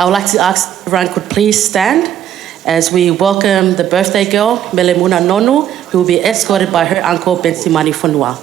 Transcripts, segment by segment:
I would like to ask everyone could please stand as we welcome the birthday girl, Melemuna Nonu, who will be escorted by her uncle, Bensimani Fonua.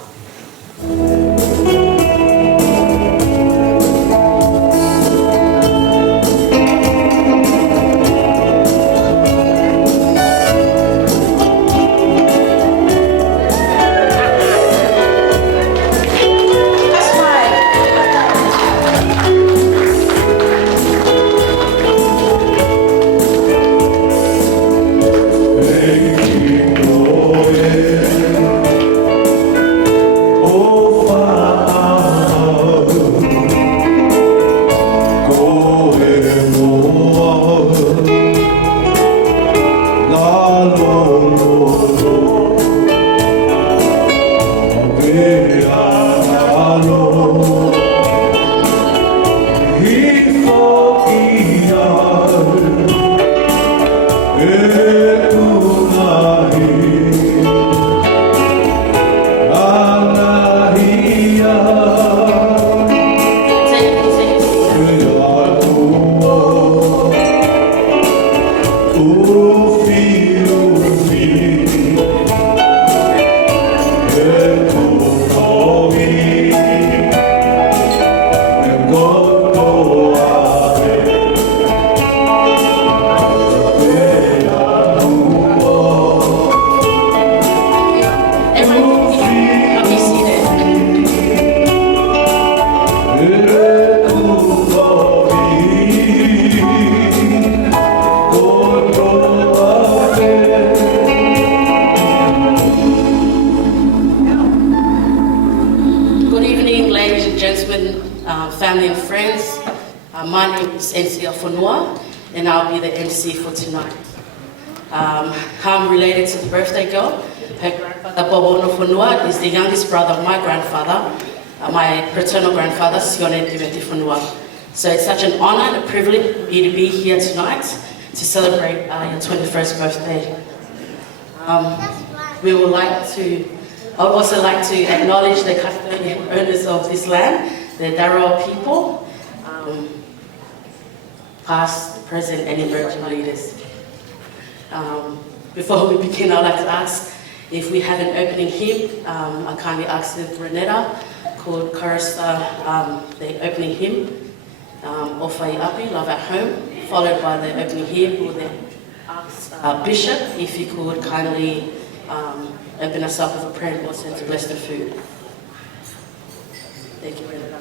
Family and friends, my name is NCL Fonua, and I'll be the MC for tonight. I'm related to the birthday girl. Her grandfather, Bobono Fonua, is the youngest brother of my grandfather, my paternal grandfather, Sione Dimeti Fonua. So it's such an honor and a privilege for me to be here tonight to celebrate your 21st birthday. I would also like to acknowledge the custodian owners of this land, the Darrell people, past, present, and emerging leaders. Before we begin, I'd like to ask if we have an opening hymn. I kindly ask the Renetta called chorus the opening hymn, Ofai Api, Love at Home, followed by the opening hymn. We'll then ask Bishop if he could kindly open us up with a prayer and also to bless the food. Thank you, Renetta.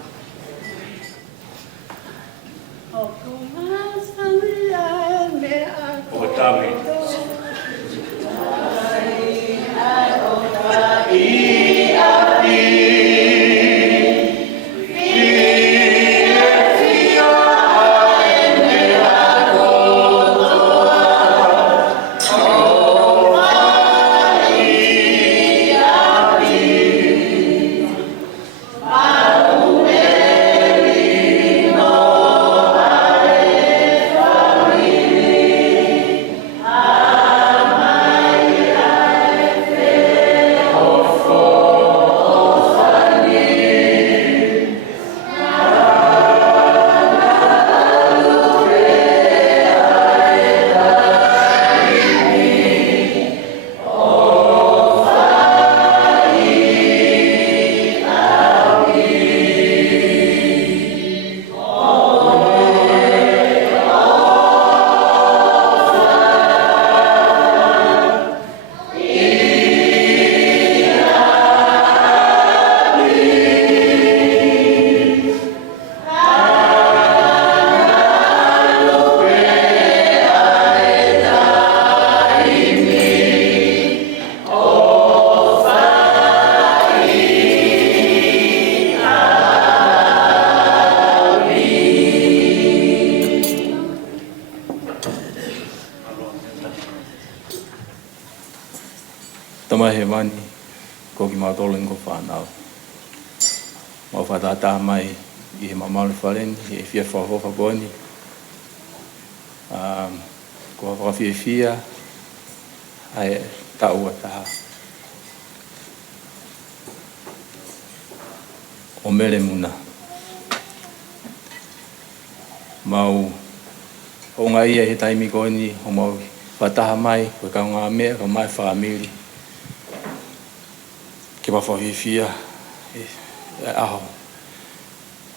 Tama he mani, ko ki mātolo ko whānau. Mau whatata mai I he mamalu wharen, I he fia whahofa boni. Ko whawhia fia, ai tau ataha. O Melemuna. Mau o ngā ia he taimi ko ni o mau whataha mai, koe ka ngā mea, ka mai whaamiri. Ke mawhawhiwhia, e aho,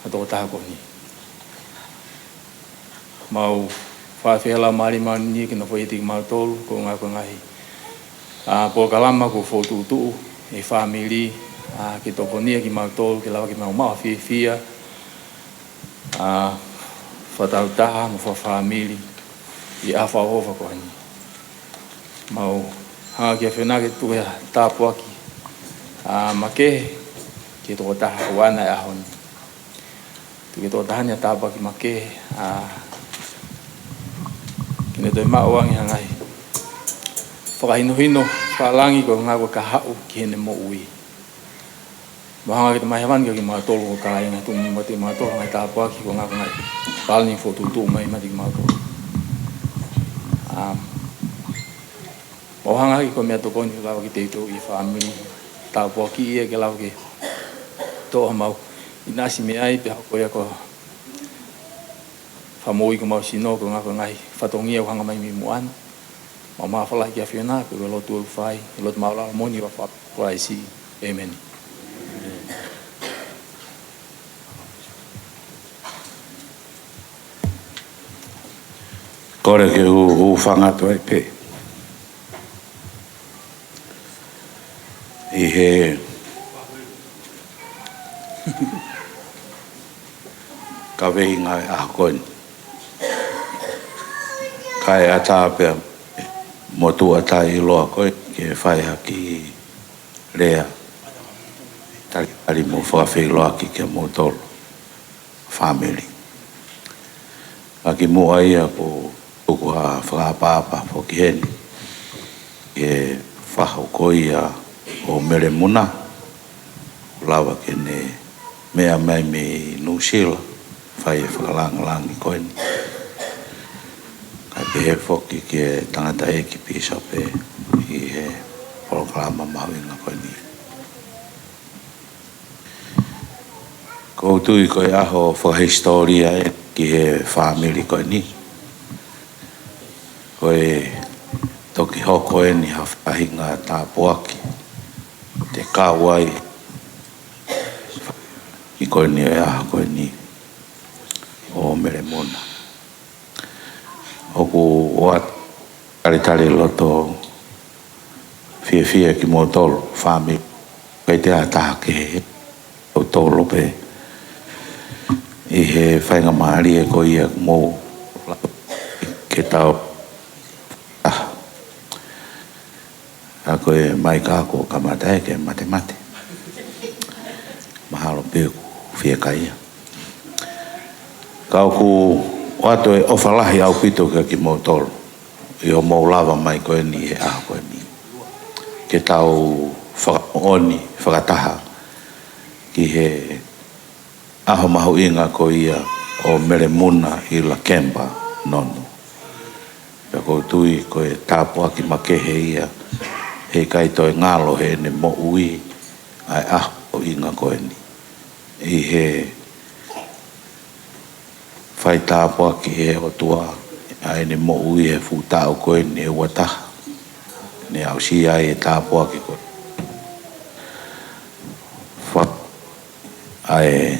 a tō taha ko ni. Mau whawhiala maari maari ni, ke na whaiti ki mau tolu, ko ngā koe ngahi. Po kalama ko whotutu, e whaamiri, ke tōko nia ki mau tolu, ke lawa ki mau mawhawhiwhia, whatau taha, mo whawhamiri, i a whaohova ko ni. Mau hanga ki a whenake tuhe tāpuaki, ma ke tō taha wana e aho ni. Tu ke tō tahania tāpuaki ma ke, kene toi mauangi hangai. Whakahino-hino, whaalangi ko ngā koe ka hau ki hene mo ui. Mahanga ki te mai hawan ki mga tolu ko ka inga tumu mati mga tolu ngai tāpuaki ko ngā koe ngai. Pālni whotutu mai mati ki mga tolu. Mohanga ki ko mea tokoni ki lawa ki teito i whaamiri. Tāpuaki ia ki lawa ki toha mau. I nasi me ai pe hako ia ko whamoi ko mau sino ko ngā koe ngai. Whatongia ko hanga mai mi muana. Mau maa whalai ki a whiona ko lotu au whai. Lotu maulala moni wa whai si. Amen. Kore ke u whangatu ai pe. I he ka wei ngai a koen. Kai a tāpea motu a tai loa koe ke whai haki rea. Tari mo whawhi loa ki ke motolo. Family. Aki mo aia ko tuku a whakapapa po ki heni. Ke whahau koia o Melemuna. Lawa ke ne mea mai me Nusila. Whai e whakalangalangi koeni. Kai pe he whoki ke tangata e ki pisa pe i he polokalama mawinga koeni. Ko tui koe aho whakahistoria e ki he whamiri koeni. Koe toki hoko e ni hawhahinga tāpuaki. Te kāwai i koe ni e aha koe ni o Melemuna. Oku oat karitari loto fia ki mo tolu whami kei te ataha ke he o tolu pe i he whainga maari e ko ia mō ke tau a koe mai kako kamata e ke mate. Mahalo peku fia kaia. Kau ku wato e ofalahi au pito ke ki mō tolu. I o mō lava mai koe ni e aha koe ni. Ke tau whakaoni, whakataha ki he aho mahu inga ko ia o Melemuna i la Kemba Nonu. Pea kou tui koe tāpuaki makehe ia he kai toi ngalo he ne mo ui ai aho inga koe ni. I he whai tāpuaki he o tua ai ne mo ui he futau koe ni e wataha. Ne au si ai e tāpuaki koe. Ai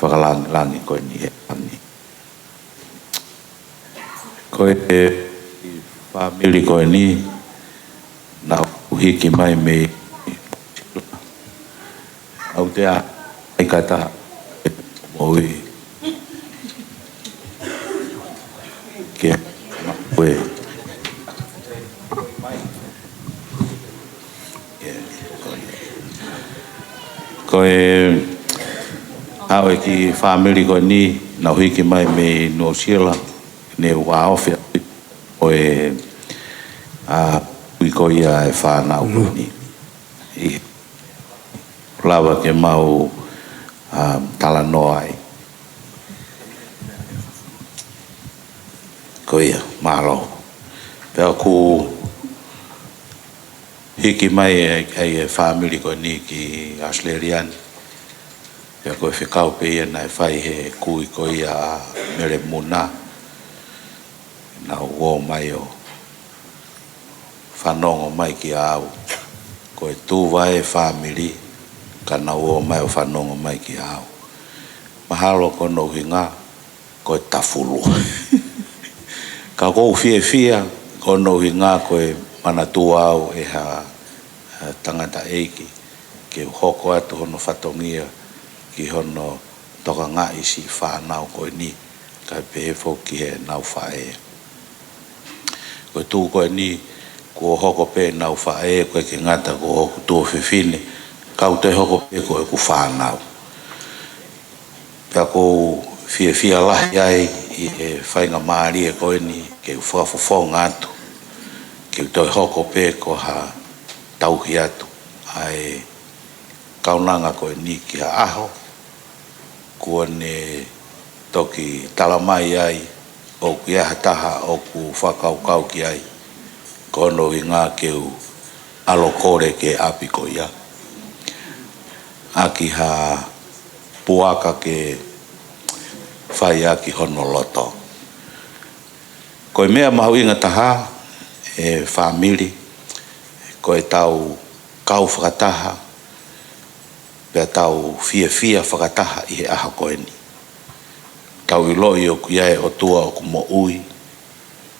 whakalangi koe ni e angi. Koe e whamiri koe ni na uhiki mai me au te a aikata oi ke koe koe au e ki whamiri koe ni na uhiki mai me Nusila ne ua ofia o e ui ko ia e whanau ni. I lawa ke mau tala noa ai. Ko ia, malo. Pea ku hiki mai e whamiri ko ni ki Australian. Pea ko e whikau pe ia na e whai he kui ko ia Melemuna. na uo mai o whanongo mai ki au. Ko e tū vai e whamiri ka na uo mai o whanongo mai ki au. Mahalo ko no hinga ko e tafulu. Ka kou fia ko no hinga ko e mana tū au e ha tangata eiki ke hoko atu hono whatongia ki hono toka ngā isi whanau ko e ni kai pehefo ki he nau whae. Ko tū ko e ni ko hoko pe nau whae ko e ki ngata ko hoku tū whiwhine kau te hoko pe ko e ku whanau. Pea ko fia lahi ai i e whainga maari e ko e ni ke whawhawhonga atu ke toi hoko pe ko ha tauhi atu ai kaunanga ko e ni ki ha aho kua ne toki talamai ai o ku iaha taha o ku whakaukau ki ai kono i ngā keu alokore ke api ko ia aki ha puaka ke whai aki hono loto ko e mea mahu inga taha e whamiri ko e tau kau whakataha pea tau fia whakataha i he aha ko e ni tau i loi o ku iai o tua o ku mo ui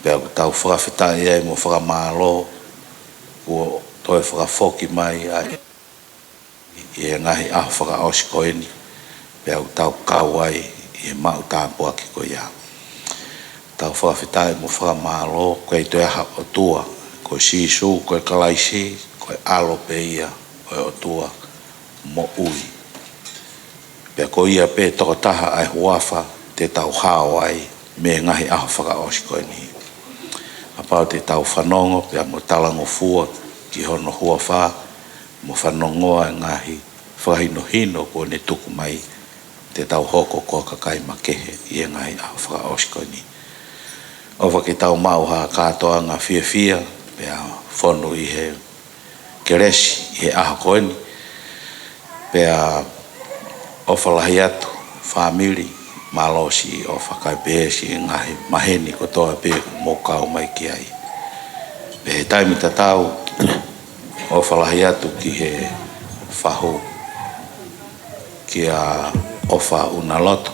pea ku tau whakawhitai iai mo whakamālo kua toi whakafoki mai ai i he ngahi aha whakaosi ko e ni pea ku tau kau ai i he mau tāpua ki ko ia tau whakawhitai mo whakamālo koe i toi aha o tua ko sisu, ko kalaisi, ko alo pe ia, ko o tua mo ui. Pea ko ia pe toko taha ai huafa te tau hao ai me ngahi aho whakaosi ko ni. Apau te tau whanongo pea mo talango fua ki hono huafa mo whanongoa ngahi whahino hino ko ne tuku mai te tau hoko ko kakai makehe i ngahi aho whakaosi ko ni. Owa ki tau mau ha katoa ngā fia pea whonu i he keresi i he aha koeni pea ofalahi atu whamiri malosi o whakai pēsi ngahi maheni ko toa pē mō kau mai ki ai pe he taimi tatau ofalahi atu ki he whahu ki a ofa una loto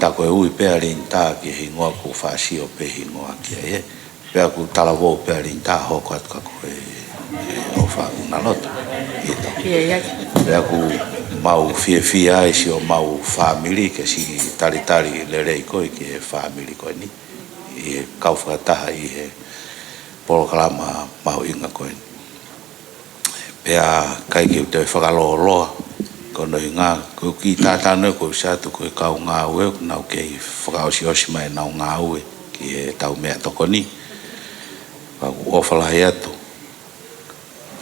tako e ui pēa rinta ki hingoa ku whaasio pē hingoa ki ai pea ku talawo pea rinta hoko atu kako e ofa una loto pea ku mau fia ai si o mau whamiri ke si tari lerei koi ki he whamiri koi ni i he kauwhakataha i he polokalama mau inga koi ni pea kai ki te whakaloloa kono i ngā ko ki tātana ko satu ko kau ngā ue nau kei whakaosi mai nau ngā ue ki he tau mea toko ni Aku ofalahi atu.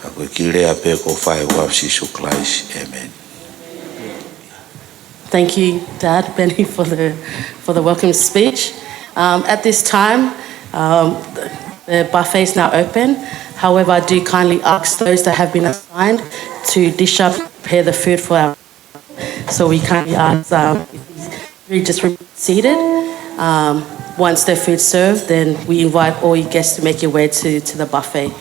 Aku kirea pe ko whai wa Jesus Christ. Amen. Thank you, Dad, Benny, for the welcome speech. At this time, the buffet is now open. However, I do kindly ask those that have been assigned to dish up, prepare the food for our. So we kindly ask you just remain seated. Once the food's served, then we invite all you guests to make your way to the buffet.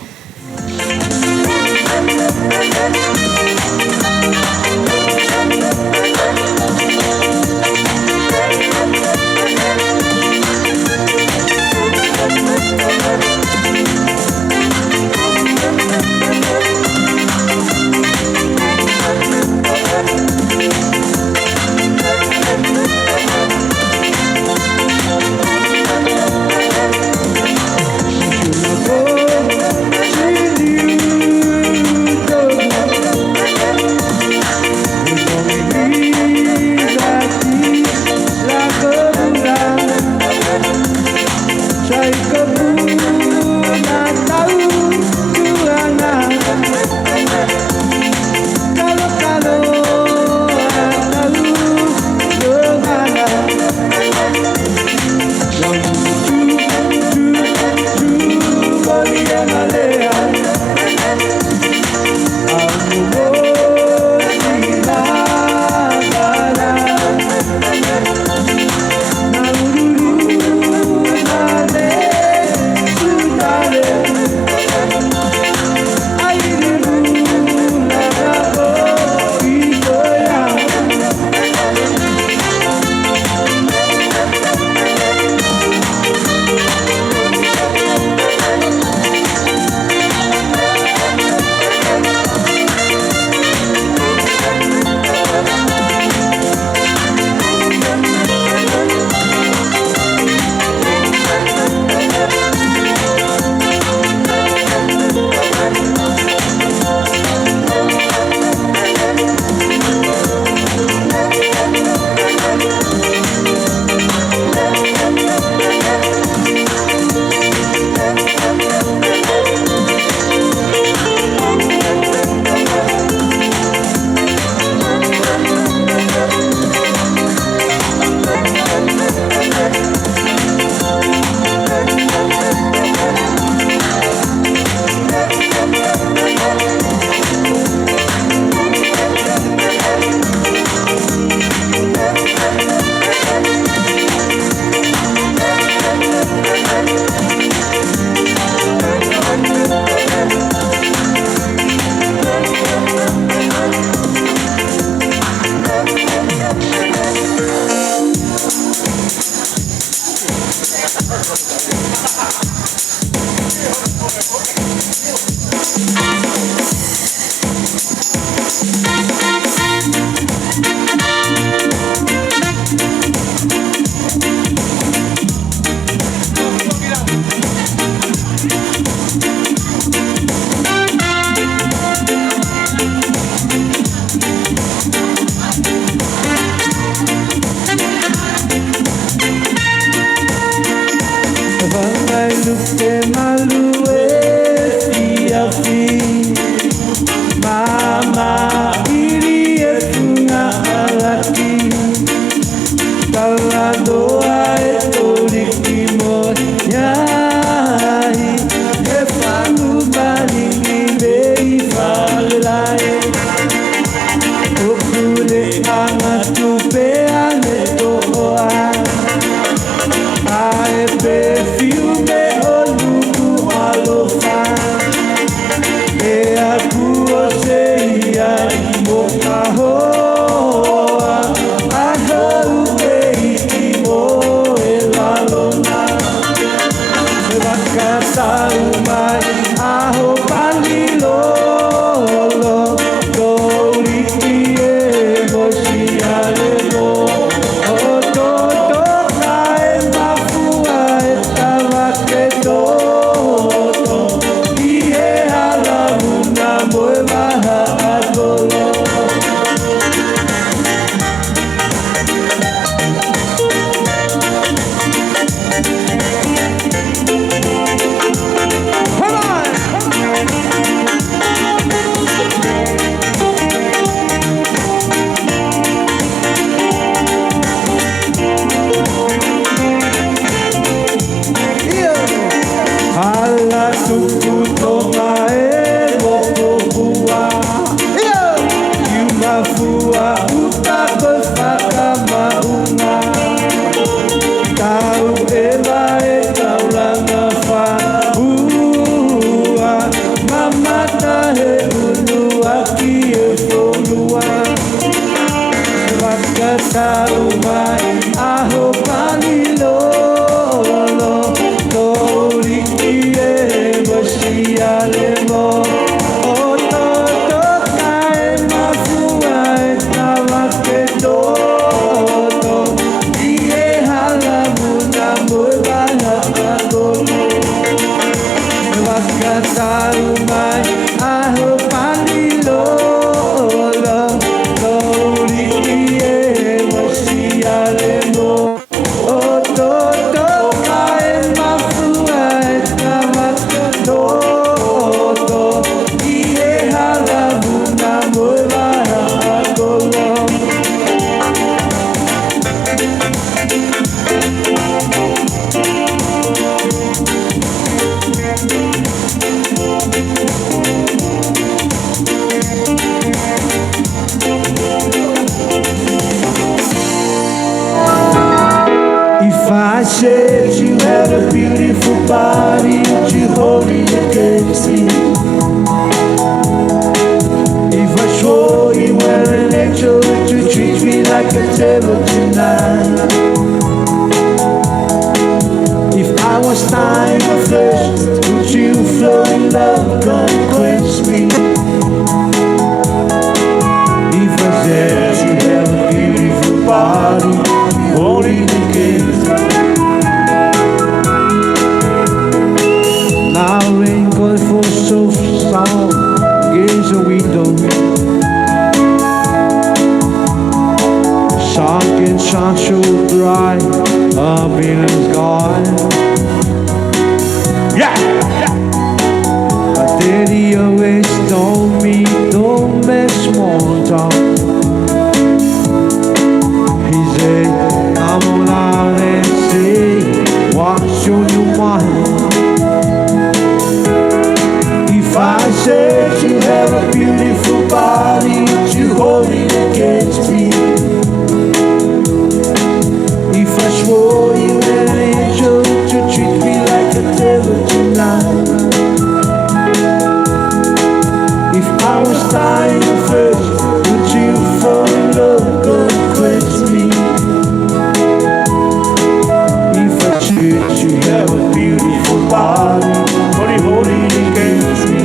said you had a beautiful body, would you hold it against me? If I swore you were an angel, would you treat me like a devil tonight? If I was dying of thirst, would you flow in love, come quench me? If I said you have a beautiful body, hold it against me. Now rain calls for soft sound against the window. Sunken sun so dry, our feelings gone. Yeah! But Daddy always told me, don't make small talk. He said, come on out and say what's on your mind. If I said you have a beautiful body, would you hold it against me? If I swore you were an angel, would you treat me like a devil tonight? If I was dying first, would you fall in love, come quench me? If I said you have a beautiful body, hold it against me.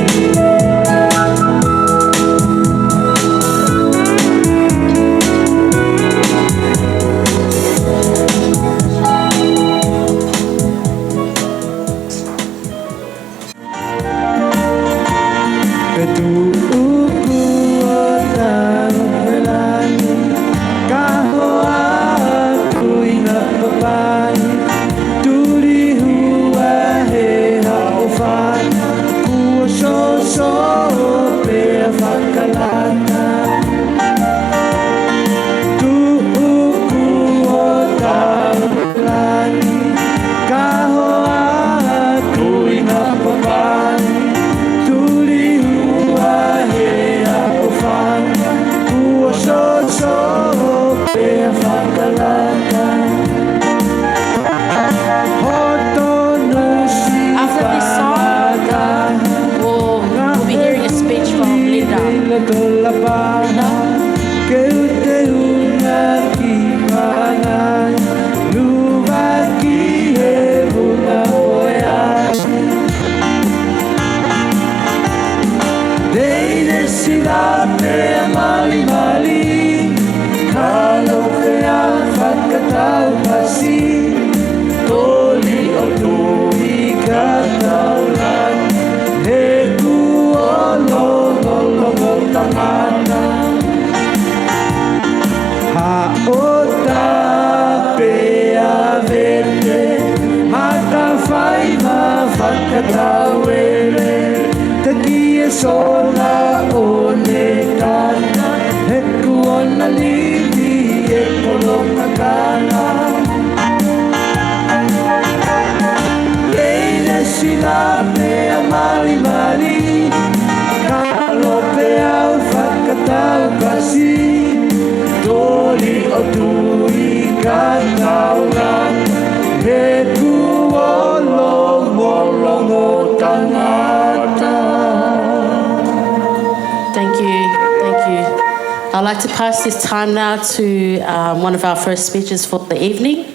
I'd like to pass this time now to one of our first speakers for the evening.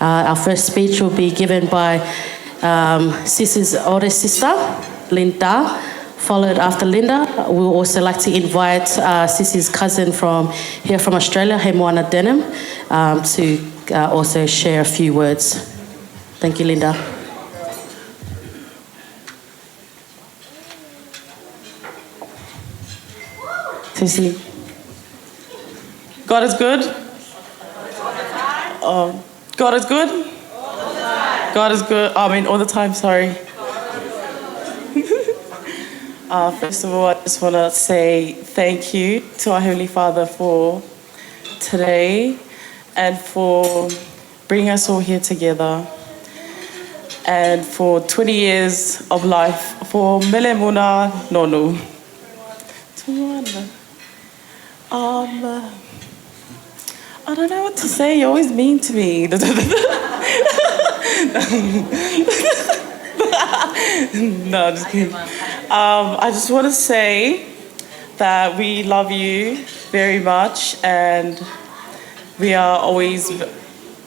Our first speech will be given by Sis's oldest sister, Linda. Followed after Linda, we would also like to invite Sis's cousin from Australia, Moimoi Denim, to also share a few words. Thank you, Linda. Sissy. God is good. God is good. God is good. I mean, all the time, sorry. First of all, I just want to say thank you to our Heavenly Father for today and for bringing us all here together, and for 20 years of life for Melemuna, Nonu. I don't know what to say. You're always mean to me. No, just kidding. I just want to say that we love you very much and we are always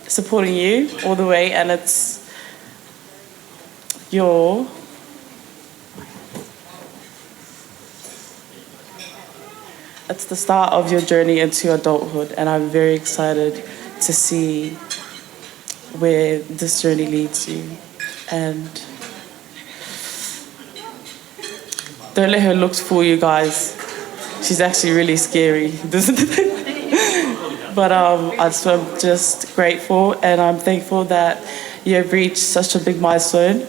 supporting you all the way, and it's the start of your journey into adulthood, and I'm very excited to see where this journey leads you. And don't let her looks fool you guys. She's actually really scary. But I'm just grateful, and I'm thankful that you have reached such a big milestone.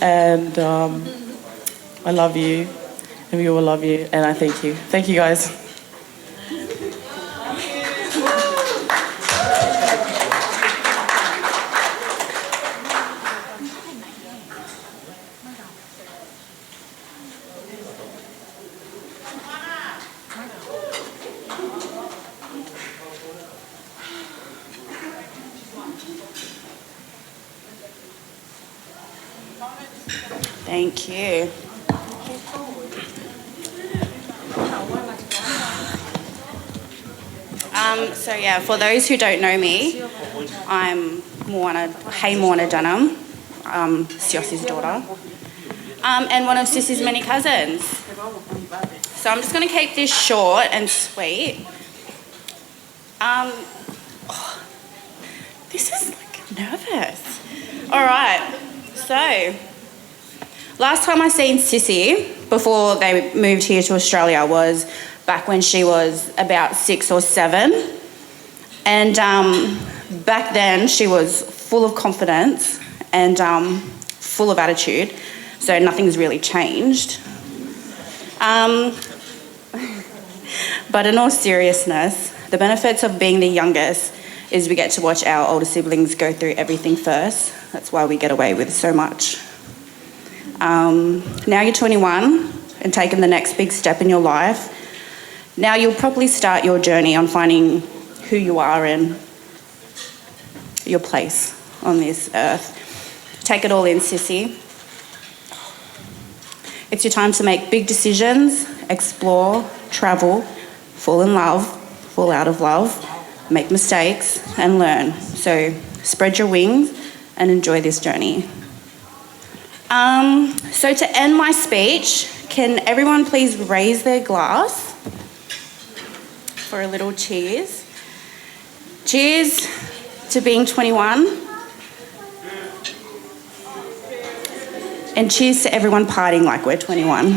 And I love you, and we all love you, and I thank you. Thank you, guys. Thank you. So yeah, for those who don't know me, I'm Moana Dunham, Siosi's daughter, and one of Sissy's many cousins. So I'm just going to keep this short and sweet. This is like nervous. All right, so last time I seen Sissy before they moved here to Australia was back when she was about 6 or 7. And back then she was full of confidence and full of attitude, so nothing's really changed. But in all seriousness, the benefits of being the youngest is we get to watch our older siblings go through everything first. That's why we get away with so much. Now you're 21 and taking the next big step in your life. Now you'll probably start your journey on finding who you are and your place on this earth. Take it all in, Sissy. It's your time to make big decisions, explore, travel, fall in love, fall out of love, make mistakes and learn. So spread your wings and enjoy this journey. So to end my speech, can everyone please raise their glass for a little cheers? Cheers to being 21. And cheers to everyone partying like we're 21.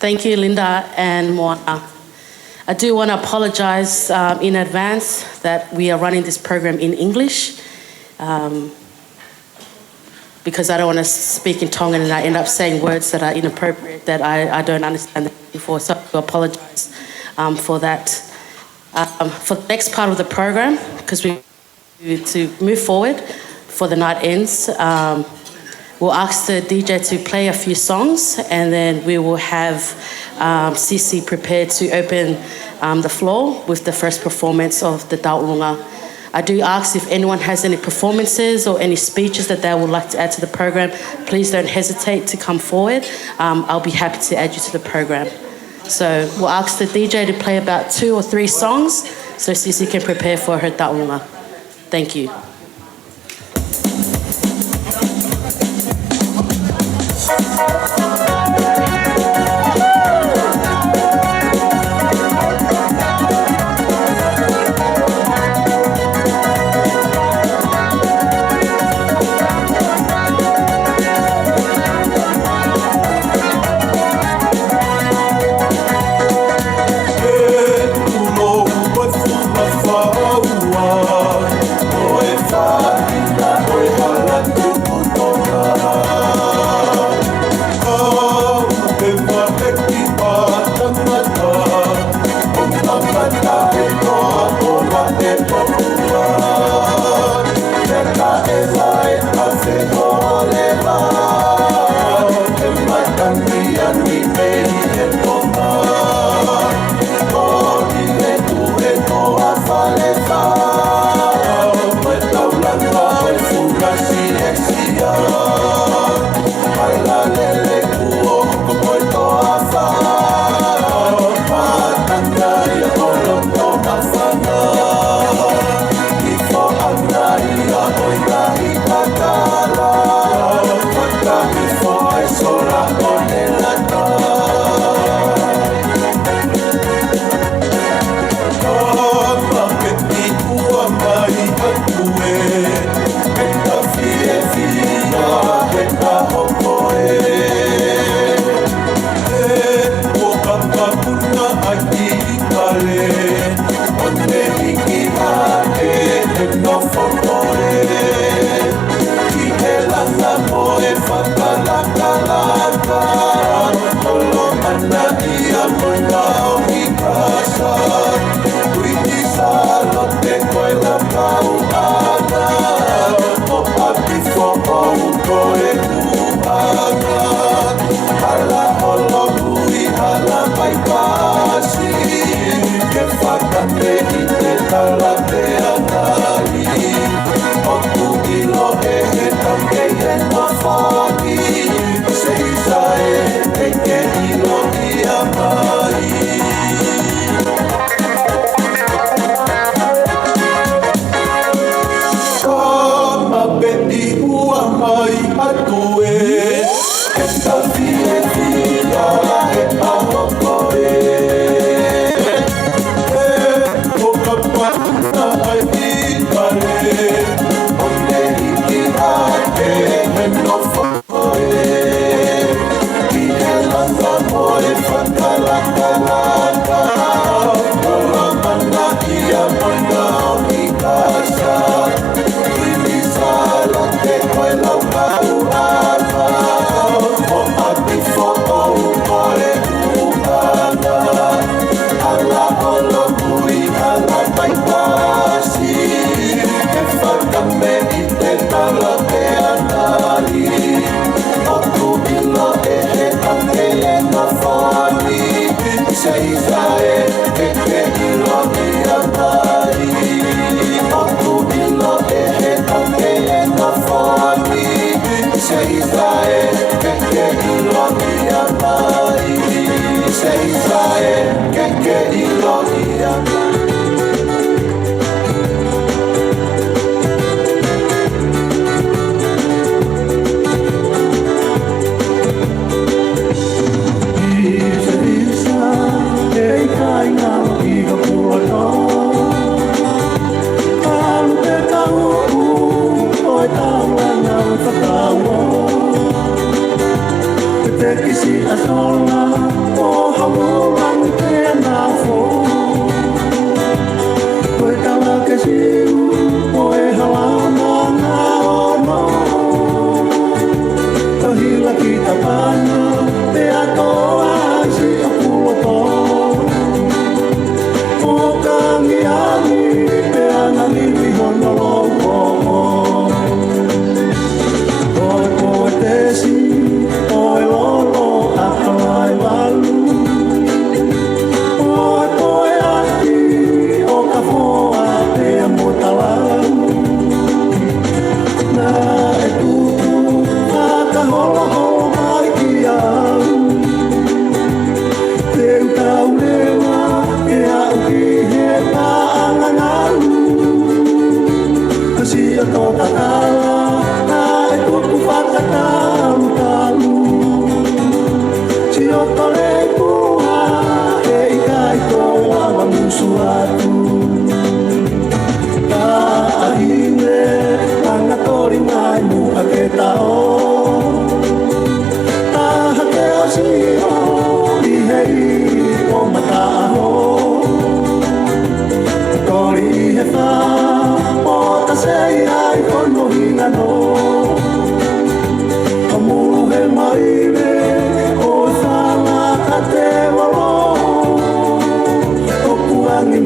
Thank you, Linda and Moana. I do want to apologise in advance that we are running this program in English because I don't want to speak in Tongan and I end up saying words that are inappropriate that I don't understand before. So I apologise for that. For the next part of the program, because we to move forward for the night ends, we'll ask the DJ to play a few songs and then we will have Sisi prepared to open the floor with the first performance of the Taurunga. I do ask if anyone has any performances or any speeches that they would like to add to the program, please don't hesitate to come forward. I'll be happy to add you to the program. So we'll ask the DJ to play about 2 or 3 songs so Sisi can prepare for her Taurunga. Thank you. If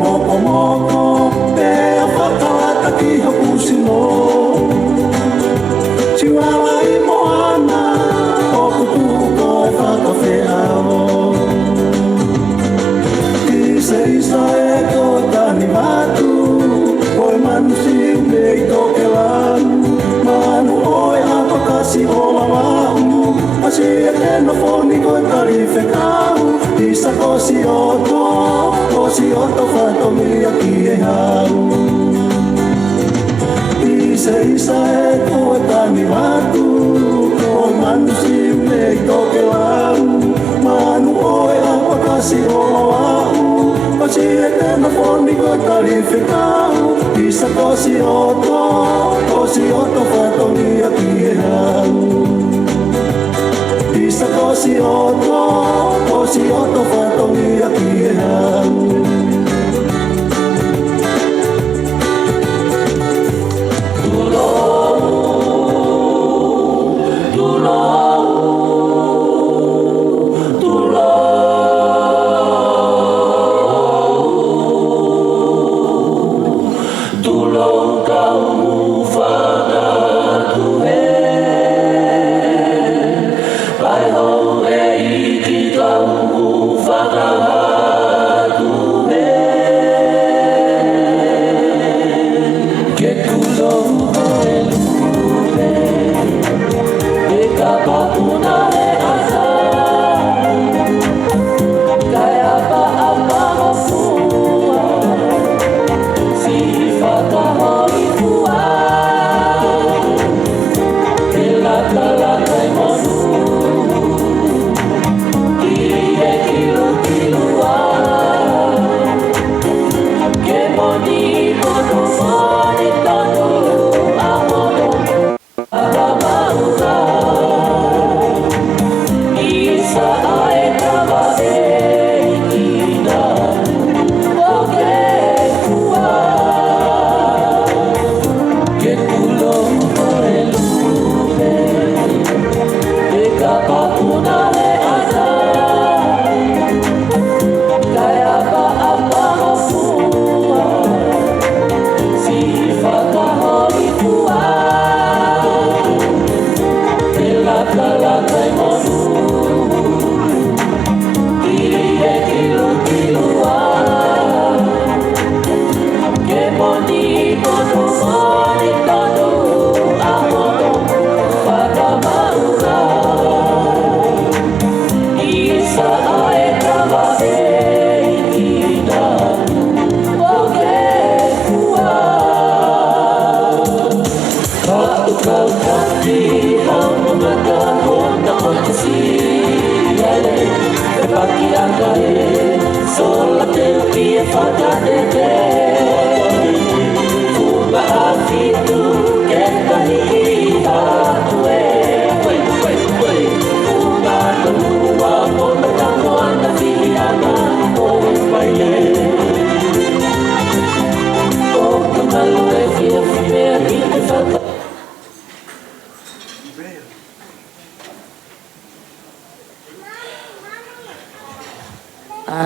Mo no foni ko tarife kau Isa ko si oto fatomi aki e hau Isa e ko tani watu Ko manu si me toke lau Manu oe apa kasi o au Kasi e no foni ko tarife kau Isa ko si oto fatomi aki e hau Isa kosi oto fatomi aki e hau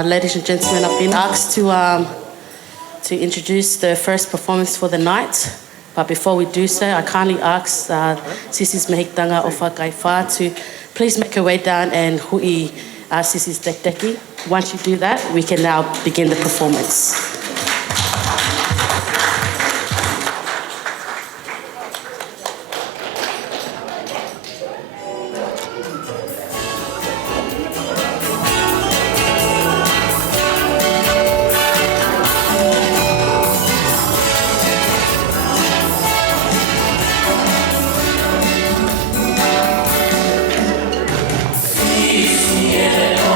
Ladies and gentlemen, I've been asked to introduce the first performance for the night. But before we do so, I kindly ask Sisis Mehiktanga o Whakai Whā to please make her way down and hui Sisis Dekdeki. Once you do that, we can now begin the performance. Oh,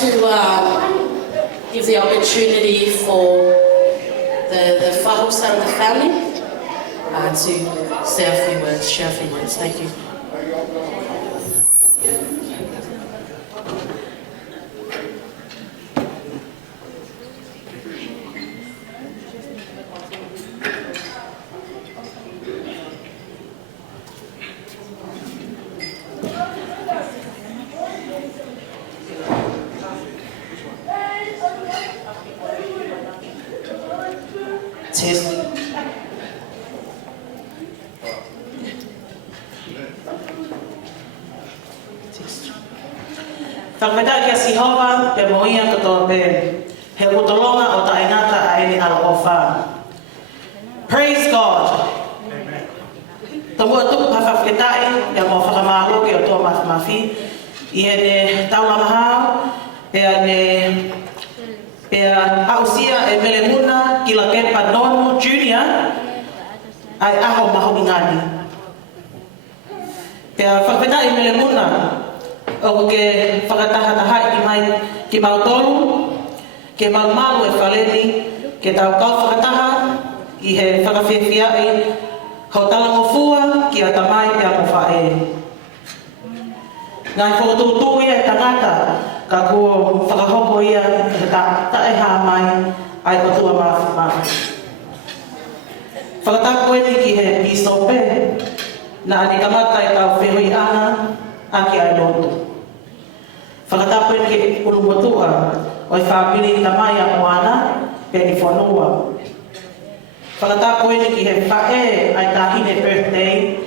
to give the opportunity for the whāhau side of the family to say a few words, share a few words. Thank you. Whakapeta kia Sihova, pe moia katoa pe. He utolonga o ta inata a ene ala o wha. Praise God. Tamua tuku hawhawhetai, ia mo whakamahalo ke o toa mafi. I he ne taula mahao, pea hausia e Melemuna ki la kepa Nonu Junior, ai aho maho ingani. Pea whakapeta i Melemuna, o ke whakatahataha i mai ki mautolu, ke maumalu e whaleni, ke tau kau whakataha, i he whakawhiawhia e, hau talangofua ki a tamai te ako whae. Ngai whakatūtū ia e tangata, ka kua whakahoko ia e tae haa mai, ai patua mawhima. Whakatako eni ki he pisope, na ani kamata e tau whehui ana, aki ai lotu. Whakatako eni ki urumutua, o i whapiri tamai a moana, pe ni whanua. Whakatako eni ki he whae ai tahine birthday,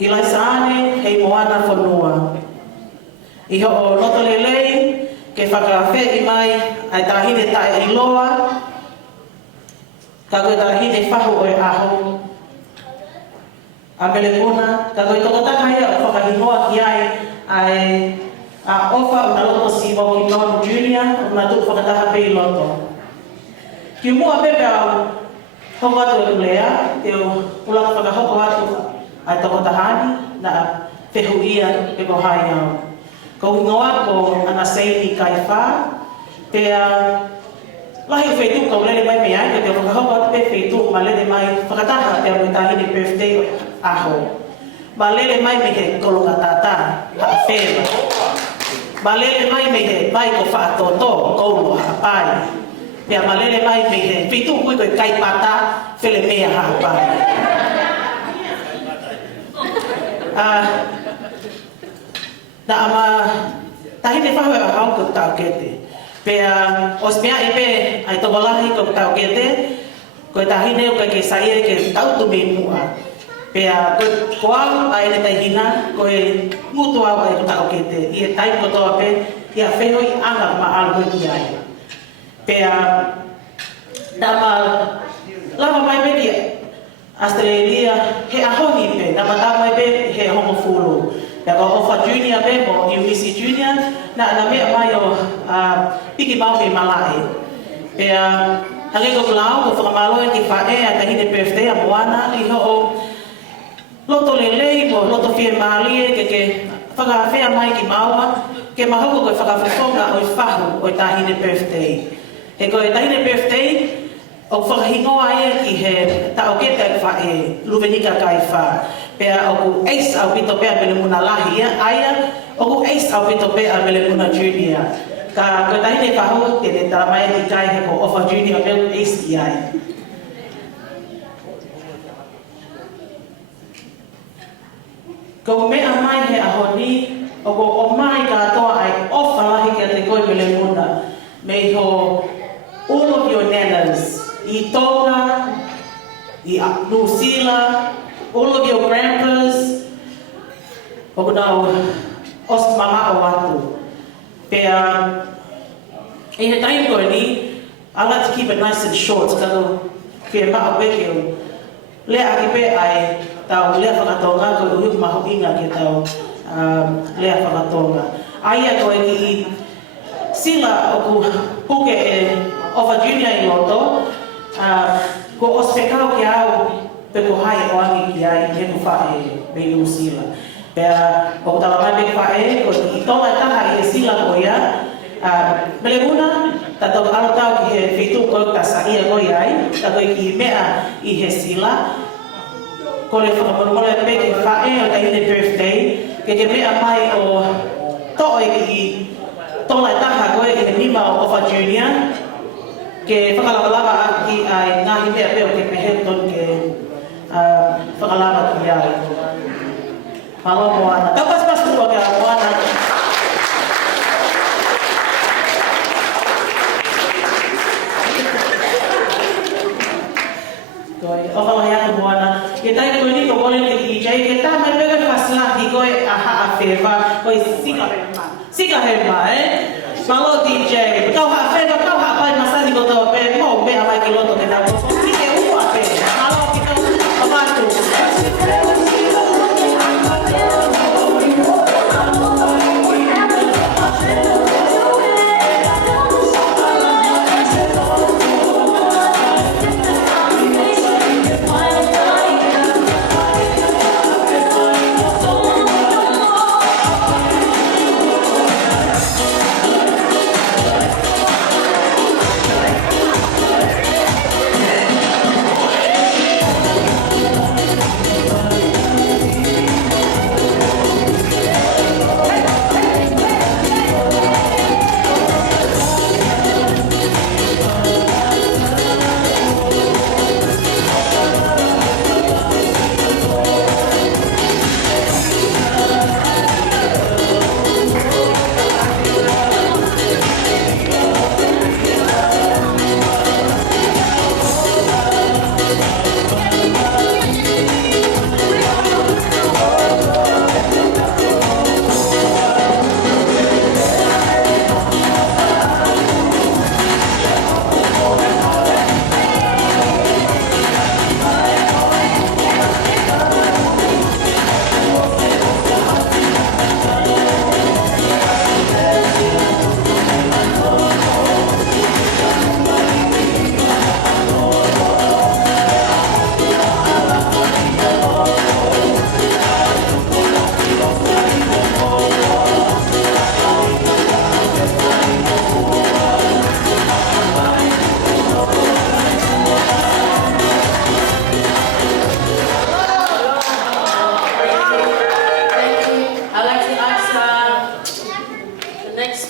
i lai saane hei moana whanua. I ho o loto lelei, ke whakawhe i mai ai tahine tae i loa, ka koe tahine whahu o e aho. A Melemuna, ka koe toko takaia o whakahinoa ki ai a ofa o na loto siwo ki Nonu Junior, o na tuku whakataha pe i loto. Ki mua pepe au, hoko atu e ulea, e o ulanga whakahoko atu ai toko tahani, na whehu ia e ko hai au. Ko hingoa ko ana seini kai wha, pea lahi whetu kau lele mai mea, ke te whakahoko atu pe whetu ma lele mai whakataha te au tahini birthday aho. Ma lele mai me he kolonga tata, ha whera. Ma lele mai me he mai ko whaatoto, koulo ha pai. Pea ma lele mai me he whetu kui koe kai pata, whele mea ha pai. Na ama tahine whahu e ahau ko tau kete. Pea os mea e pe ai tawalahi ko tau kete, ko tahine o ke saie ke tau tumi mua. Pea ko au ai ne tahina ko e mutu au ai ko tau kete. I e tai ko toa pe, i a wheho i anga ma algo i ai. Pea nama lava mai pe ki Australia he ahoni pe, nama tau mai pe he homofulu. Ya ko ofa junior pe mo UBC junior na mea mai o piki mau me malai. Pea hange ko lau ko whakamalo ki whae a tahine birthday a moana i ho o loto lelei mo loto fie malie ke whakawhea mai ki maua ke mahoko ko whakawhewhonga o i whahu o i tahine birthday. He ko i tahine birthday o whakahingoa ia ki he tau kete whae luwenika kai wha. Pea o ku ace au pito pea Melemuna lahi ia, aia o ku ace au pito pea Melemuna Junior. Ka koe tahine whahu te te taramai ki kai he ko ofa Junior meu ace ki ai. Ko mea mai he ahoni, o ko o mai katoa ai ofa lahi ki a te koe Melemuna. Me ho all of your nanas, I Tonga, I New Zealand, all of your grandpas, o nau os mama o atu. Pea, e he time koe ni, I like to keep it nice and short, kano whia maa weke o. Lea aki pe ai, tau lea whakatonga, koe uhiku maho inga ke tau lea whakatonga. Aia koe ki I sila o ku puke e ofa junior I loto, ko os pekau ki au, pe ko hai o angi ki ai he ku whae me New Zealand. Pea o talamai me whae, ko I tonga taha I e sila ko ia, Melemuna, tato autau ki he whitu ko ta sa ia ko ai, tato ki mea I he sila. Ko le whakamoromora pe ke whae o tai ne birthday, ke mea mai o to'o ki tola taha koe I he nima o Ofa Junior, ke whakalawalawa aki ai ngahi mea pe o ke peheton ke whakalawa ki ai. Malo moana. Tau pas kua ke moana. O whalahi aku moana. Ke tai koe ni ko kole ke DJ, ke tā mai pega whasla ki koe aha a whewa, koe sika hema. Sika hema, Malo DJ, kau ha whewa, kau ha pai masani ko tau pe, mo mea mai ki loto ke tau. Ki ke ua pe, malo ki tau amatu.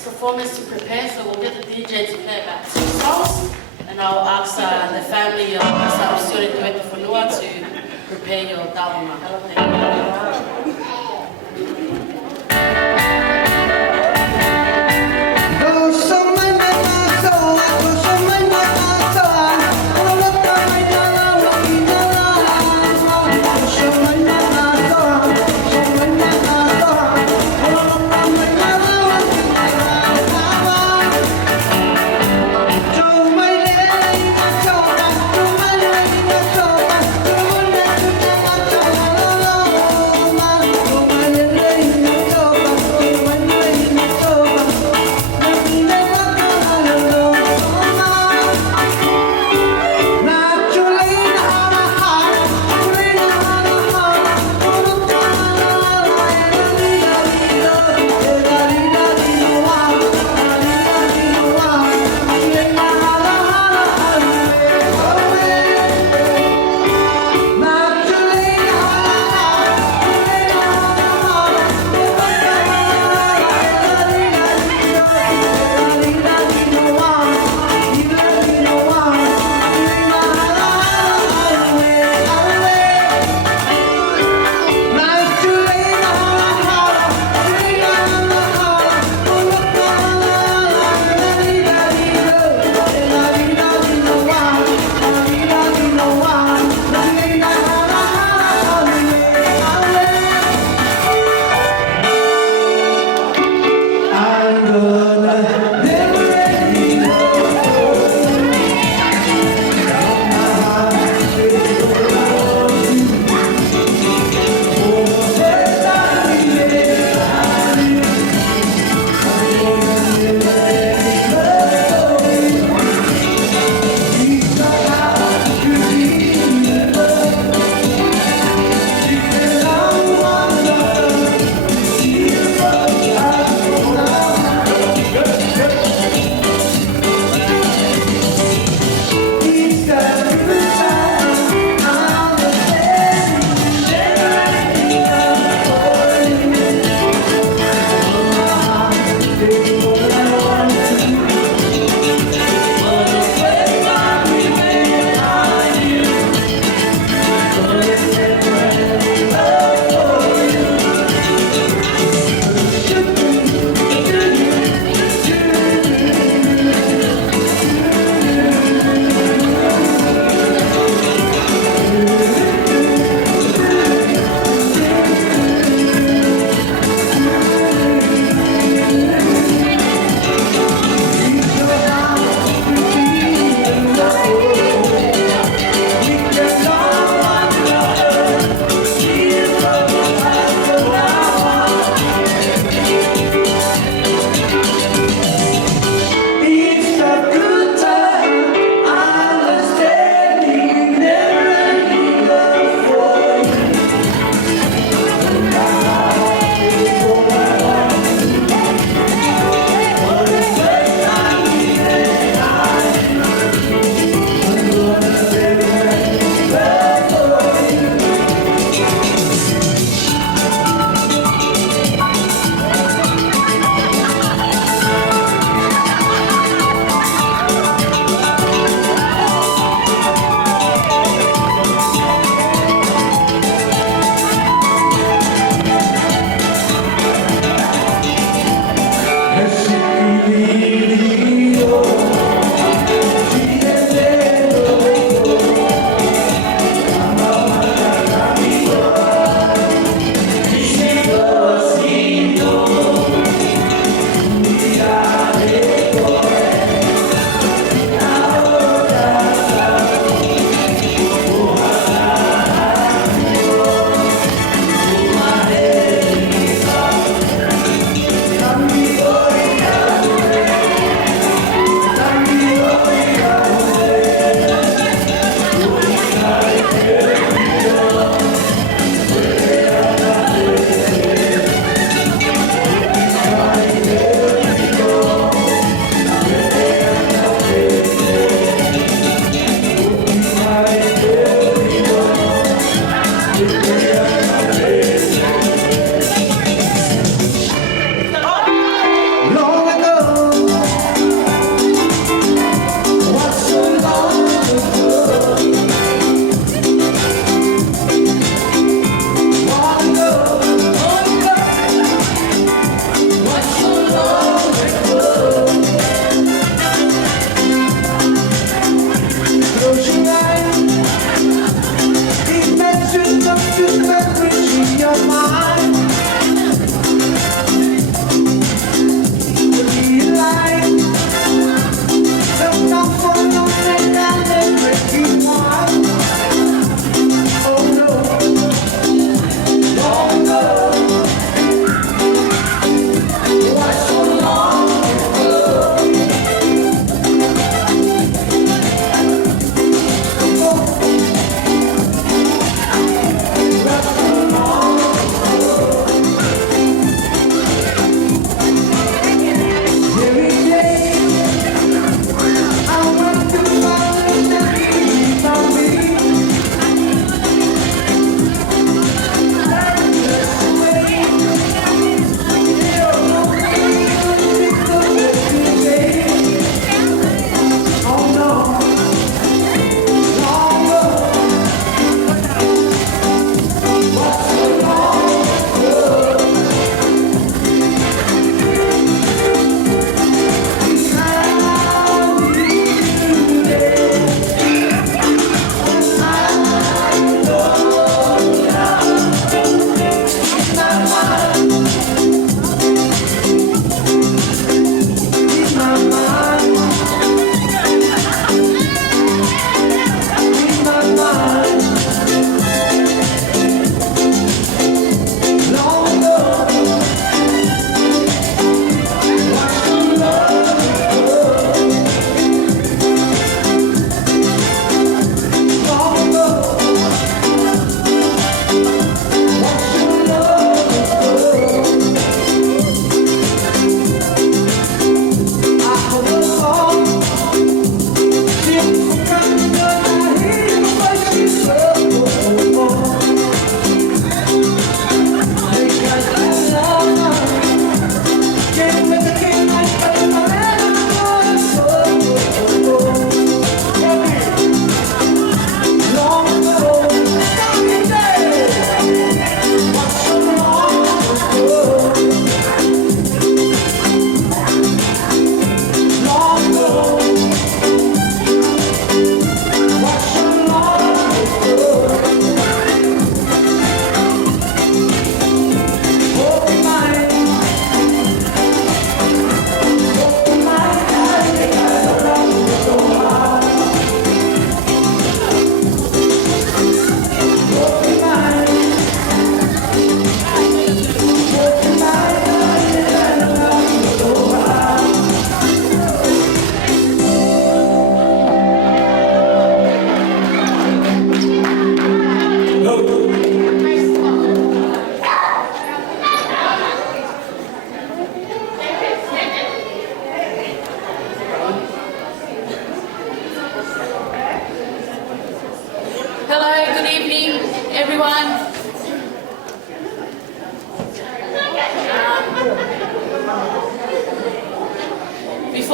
Performance to prepare, so we'll get the DJ to play about 2 songs, and I'll ask the family of Mr. Student Director Whanua to prepare your dalma. Oh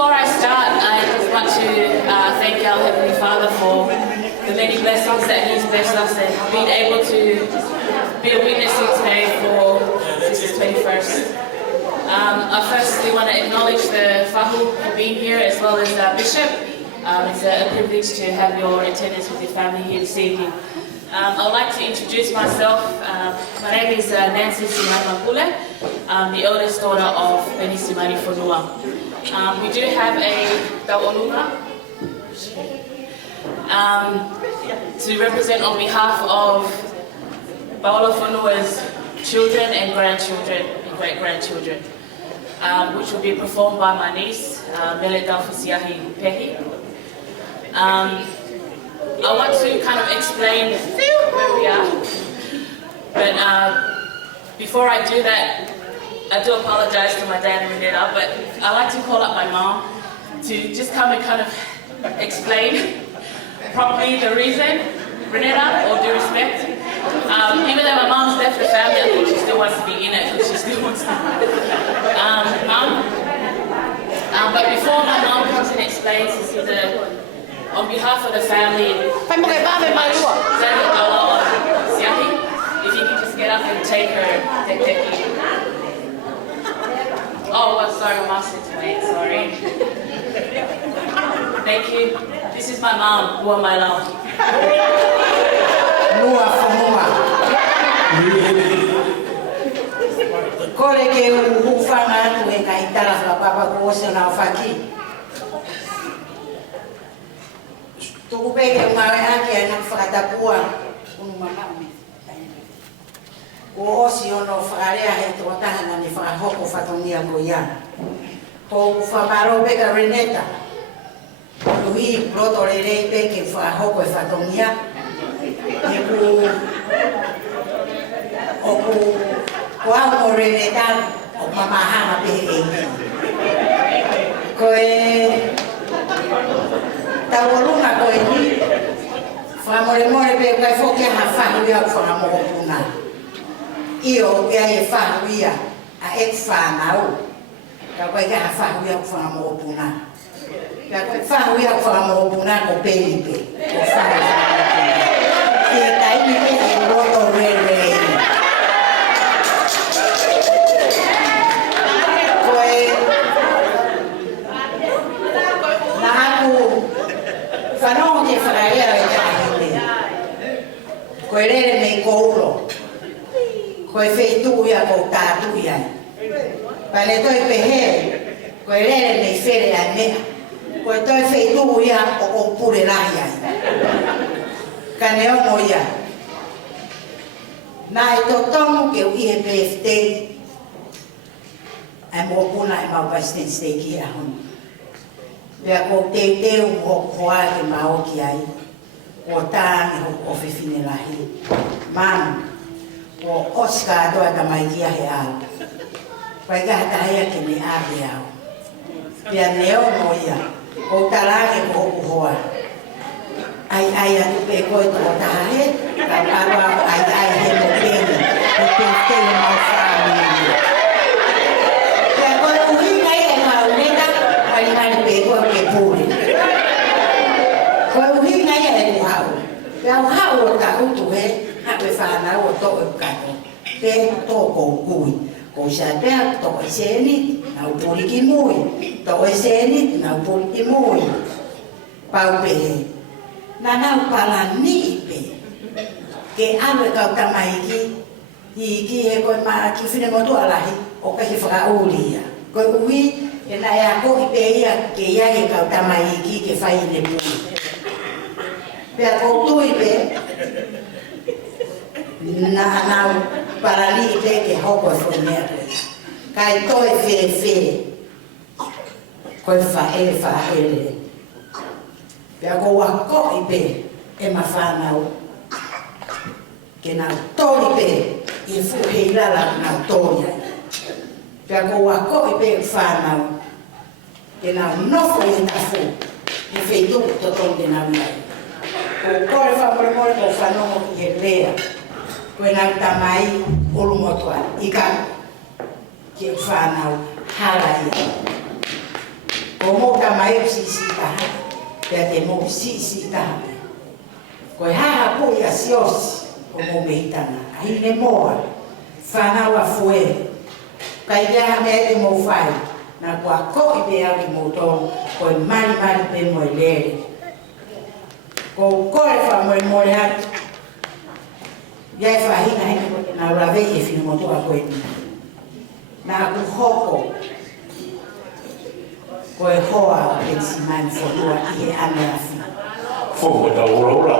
Before I start, I just want to thank our Heavenly Father for the many blessings that He's blessed us and being able to be a witness here today for Sister's 21st. I firstly want to acknowledge the Fahu for being here as well as Bishop. It's a privilege to have your attendance with your family here this evening. I would like to introduce myself. My name is Nancy Simai. I'm the eldest daughter of Beni Simani Fonua. We do have a Tauonunga to represent on behalf of Paula Fonua's children and grandchildren and great-grandchildren, which will be performed by my niece, Melemuna Pehi. I want to kind of explain where we are, but before I do that, I do apologize to my dad and Renetta, but I like to call up my mom to just come and kind of explain properly the reason. Renetta, all due respect, even though my mom's left the family, I think she still wants to be in it, because she still wants to. Mom, but before my mom comes and explains, this is on behalf of the family, if you can just get up and take her. Oh, well, sorry, my mom's to wait, sorry. Thank you. This is my mom, who am I love. Lua Fonua. Kore ke ufanga atu e ka itala la papa ko se na faki. Tuku peke mare aki ana fakatapua unu mama me. Ko osi ono frarea he to tahana ni fra hoko fatonia ngoya. Ko ufamaro peka Renetta. Lui proto rere peke fra hoko fatonia. Oku wao Renetta o mama hama peke. Ko Taurunga ko ni fra Moimoi pe ko foke ha fa ya fra Melemuna. Io che hai fatto via a Exfanau, da quei che ha fatto via con la Melemuna. Da quei fatto via con la Melemuna con Pelipe. E dai mi vedi il loro re. Poi Latu fanno che fare a quelle nei colo. Koe wheituia ko tātuia. Pale toi pehe, koe rere nei where ai mea. Koe toi wheituia o pure lahi ai. Ka ne ongo ia. Nā e tō tongu ke ui he birthday. Ai mō puna e mau Western State ki a honu. Pea ko teu hoa ke mao ki ai. Ko tāngi ho o whiwhine lahi. Manu. O Oscar doa ta mai kia he ao. Pai ka tahia ke me ave ao. Pia neo moia. O talage ko hoku hoa. Ai atu pe koe to tahe. Ka parwa ai he mo pene. O pente i mau whaamini. Pia koe uhi ngai e mau neta. Pai nani pe koe ke pūre. Koe uhi ngai e uhau. Pia uhau o ka utu he. Hape whanau o tō e kato. Pēr tō kou kui. Kou sa pēr tō e sēni, nau puri ki mui. Tō e sēni, nau puri ki mui. Pau pehe. Nā nau pala ni pe. Ke awe kau tamaiki. Iki he koe maa ki whine motu alahi. O kahi whakaulia. Koe ui, e nā ea kohi pe ia ke ia he kau tamaiki ke whaine pui. Pēr kou tui pe. Na nau parali te ke hoko e whunea koe. Kai toi where. Koe whaere. Pea ko wako i pe e ma whanau. Ke nau tori pe i fuheira la nau tori ai. Pea ko wako i pe whanau. Ke nau nofo i tafu. I wheitu to tonge nau iai. Ko kore whamoremore ko whanongo i he rea. Koe nau tamai ulu motua i ka ke whanau harai. Ko Ko mo ta mai si ta. Pea te mo si ta. Ko ha po ia sios ko mo meitana. Ai ne moa. Whanau a fue. Kai ia me te mo fai. Na kua ko i pe aki mo tonu. Ko i mari pe mo i lere. Ko koe wha mo i more hatu. Ia e whahina hini ko na urawe e whina mo tua koe ni. Na aku hoko. Ko e hoa e si mani whanua i he ane a whina. Foko ta ora.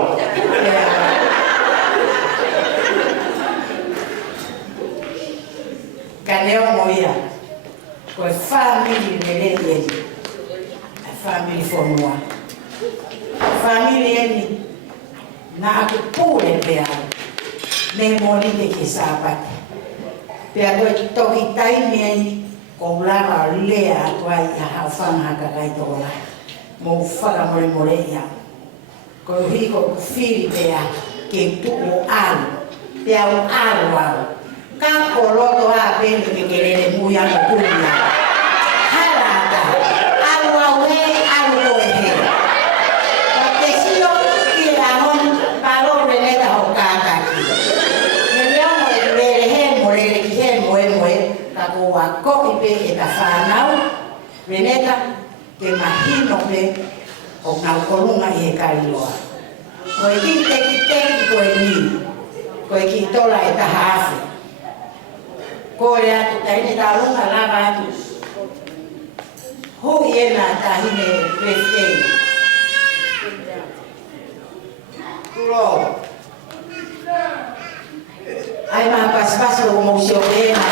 Ka leo mo ia. Ko e whamiri lele ieni. E whamiri whanua. Whamiri eni. Na aku pūre pea. Me mori te ke sāpate. Pea koe toki taimi eni. Ko ulawa lea atua i a hau whanghaka kai toko lai. Mo whakamore more ia. Ko hiko whiri pea ke tuku alu. Pea u alu au. Ka koloto a pene ke kerere muia ko kuria. Halata. Alu au he, alu koe he. Ko te sio ki a hon palo reneta ho kātaki. Me leo mo e rere he mo rere ki he moe moe. Ka kua ko i pe e ta whanau. Reneta ke mahino pe o ngau kolunga i he kariloa. Ko e ki teki ko e ni. Ko e ki tola e ta haafi. Ko e atu taine ta lunga lava atu. Hui e na tahine preftei. Kuro. Ai maa paspaso o mousio e na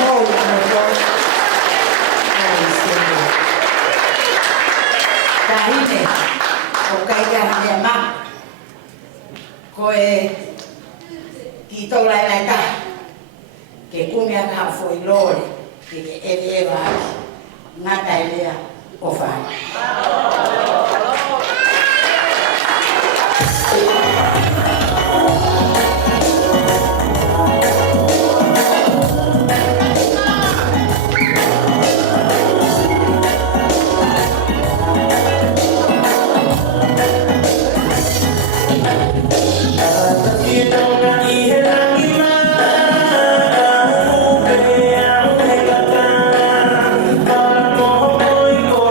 mo i mo. Ai sebe. Tahine. O kaika hane ma. Ko e ki tola e na ta. Ke kumia ka foi lore ke eva ngata elea o fai. Moimoi ko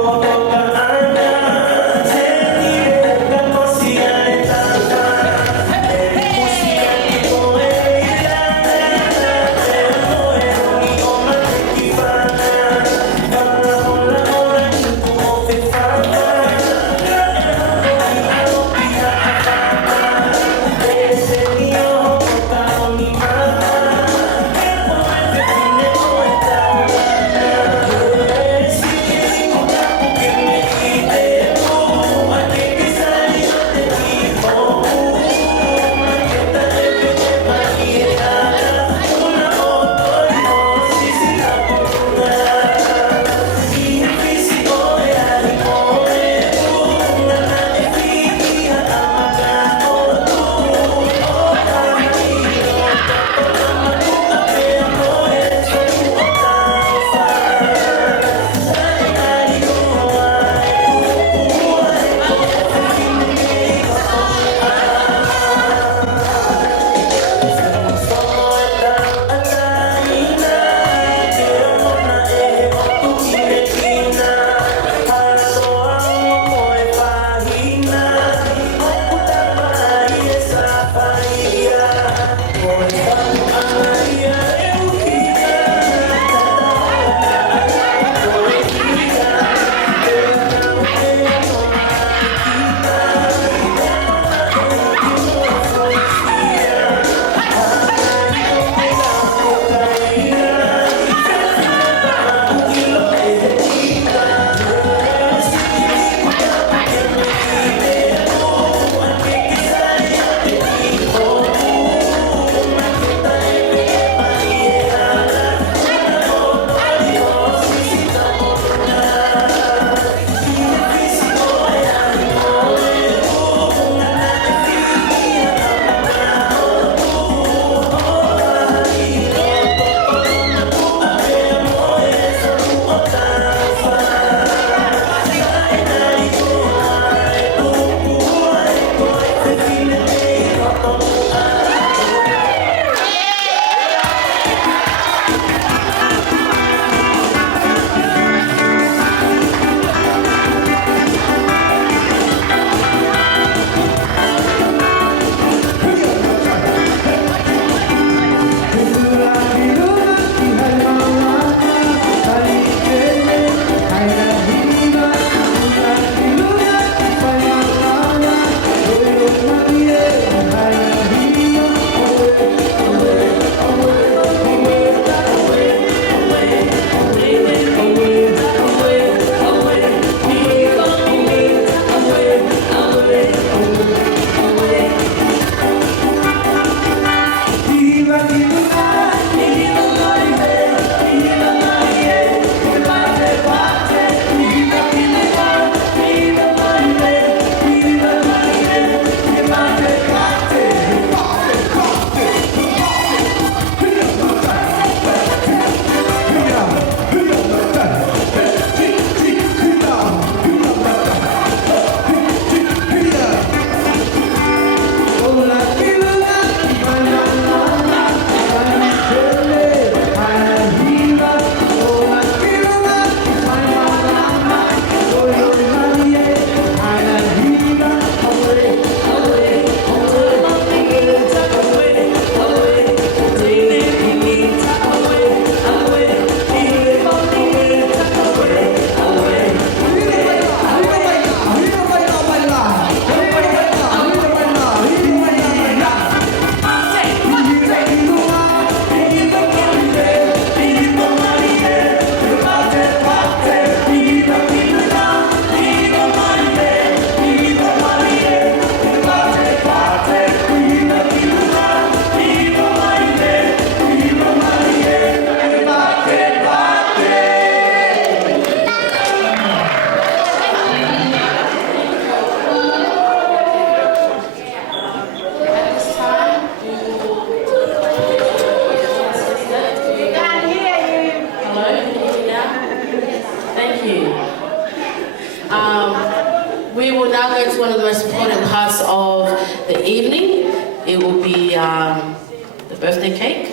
we will now go to one of the most important parts of the evening. It will be the birthday cake.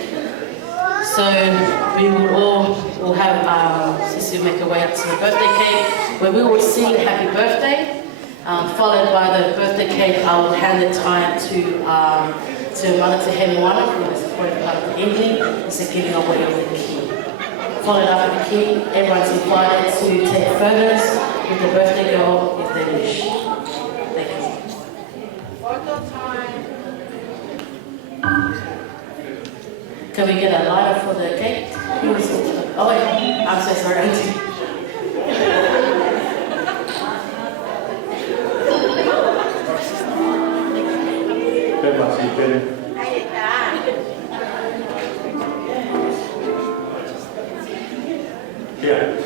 So we will have Sissy make her way up to the birthday cake, where we will sing Happy Birthday. Followed by the birthday cake, I will hand the time to Mother Te Moimoi, who is the important part of the evening. It's the giving away of the key. Followed up with the key, everyone's invited to take photos with the birthday girl if they wish. Thank you. Photo time. Can we get a lighter for the cake? Oh wait, I'm so sorry, Auntie. Yeah.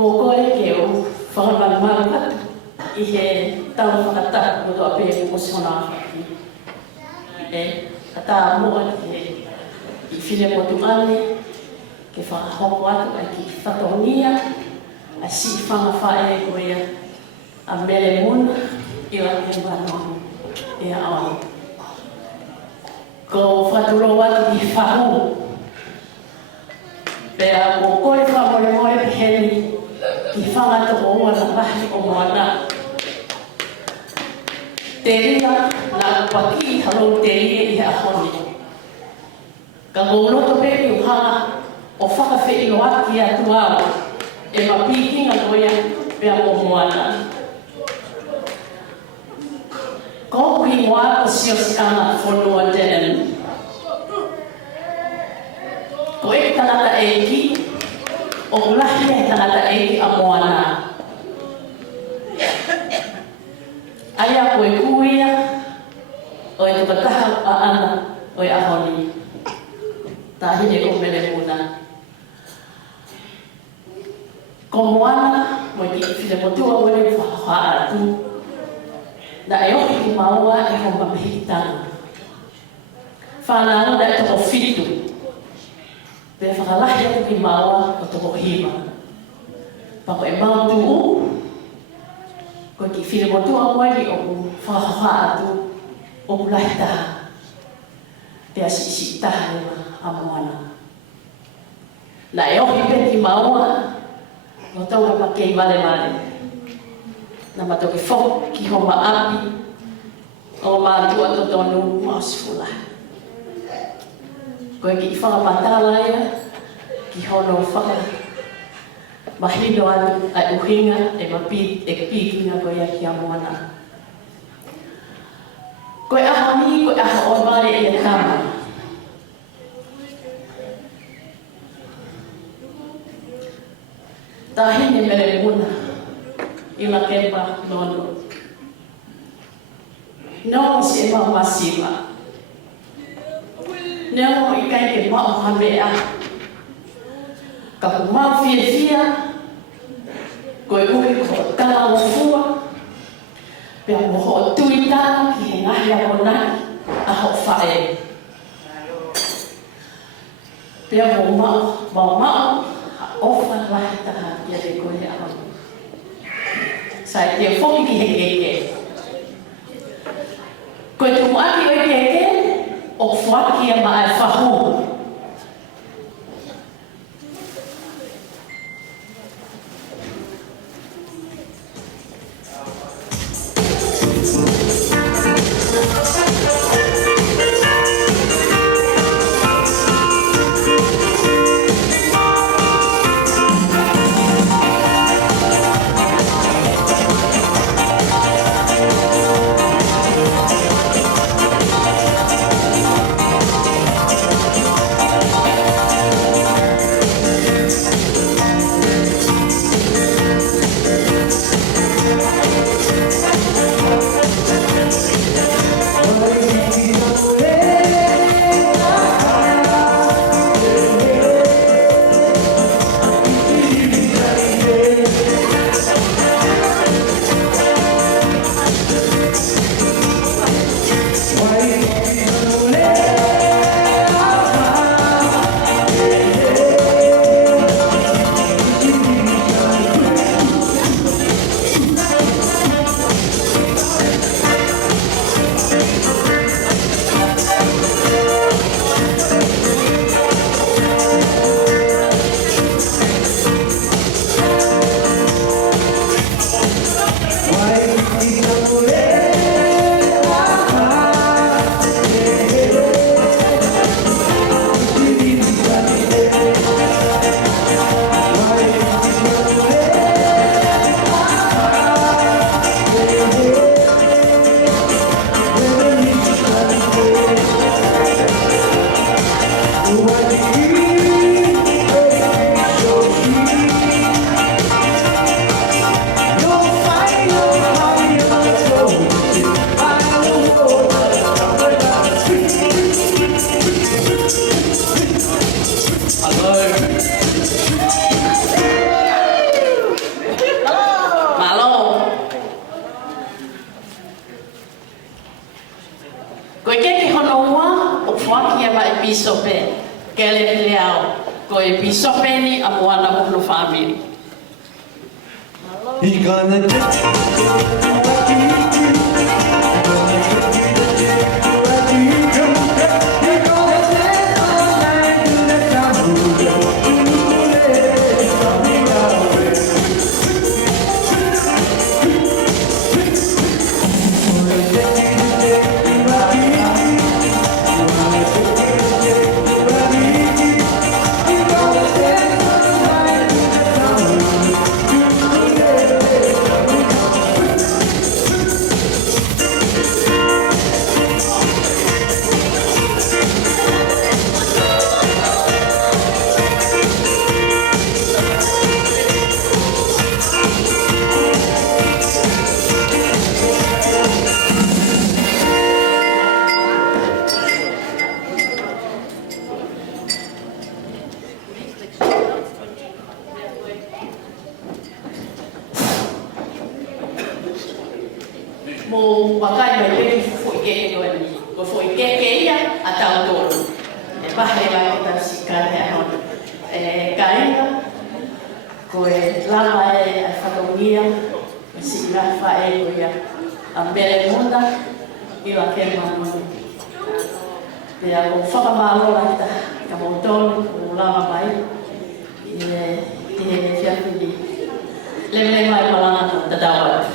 Ko koe ke o whakamangamanga I he tau whakata o toa pē o sona whaki. E, a tā moa ki I whine motu ane, ke whakahoko atu ai ki whatonia, a si whanga whae koea, a Melemuna, I la ke wanoa, e a awa. Ko whaturo atu I whahu, pēr ko koe whamoremoe peheni, ki whangata o ua na mahi o moana. Te ria na waki I halo te ria I a honi. Ka ngōnoto pepe o hanga o whakawhi no aki atu au e mapikinga koea pēr o moana. Ko kui moa o sios ana whanua tenen. Ko e tanata e ki, o ulahi e tanata e ki a moana. Aia koe kuia, o e tukataha a ana o e ahoni. Tahine ko Melemuna. Ko moana, mo ki whine motua wale whakaha atu. Na e oki ki maua e ho mamahitanga. Whanau na e toko whitu. Pea whakalahi atu ki maua o toko hima. Pako e mautu u, ko ki whine motua wale o whakaha atu o kulahi taha. Pea si taha lewa a moana. Na e oki pe ki maua, o tau e makei male. Na matoki whoko ki ho maapi, o mātua to tonu mausfula. Koe ki whakapatala ia, ki hono whaka mahino atu a uhinga e pikinga koe ki a moana. Koe ahoni, koe aha o mare e a kama. Tahine Melemuna, I la kepa Nonu. No se mau masima. No I kai ke mau hamea. Ka ku mau fia. Koe uhi ko tala o fua. Pea mo ho tui tala ki he ngahi a o nai a ho whae. Pea mo mau ofa lahi taha ia te koe a hau. Sai te whoki ki he keke. Koe tu aki o keke, o whaki a maa e whahu. Mo wakai mai pe fu ke ko ni ko fu ke ia atau do e pa he la ta sikale a no kainga ko e lama e a fatonia si la fa e ko ia a Melemuna i la ke manu e a ko fa ma lo la ta ka mo ton ko lama mai e fia ni le mai malana ta dawa.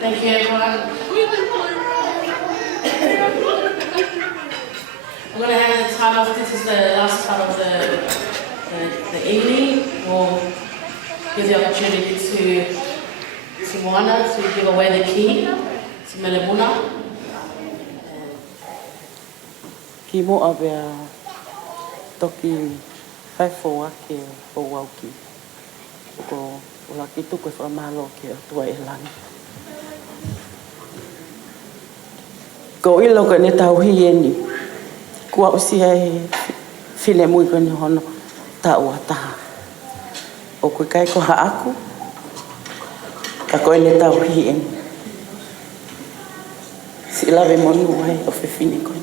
Thank you, everyone. I'm going to hand the time off. This is the last part of the evening. We'll give the opportunity to Moana to give away the key to Melemuna. Ki moa bea toki whaifo ake o wauki. Ko o laki tuku e whamalo ke atua e lani. Ko ilo ka ne tauhi e ni. Kua usia e whine mui ka ni hono ta ua taha. O koe kai ko ha aku. Ka koe ne tauhi e ni. Si lawe monu ai o whine koe.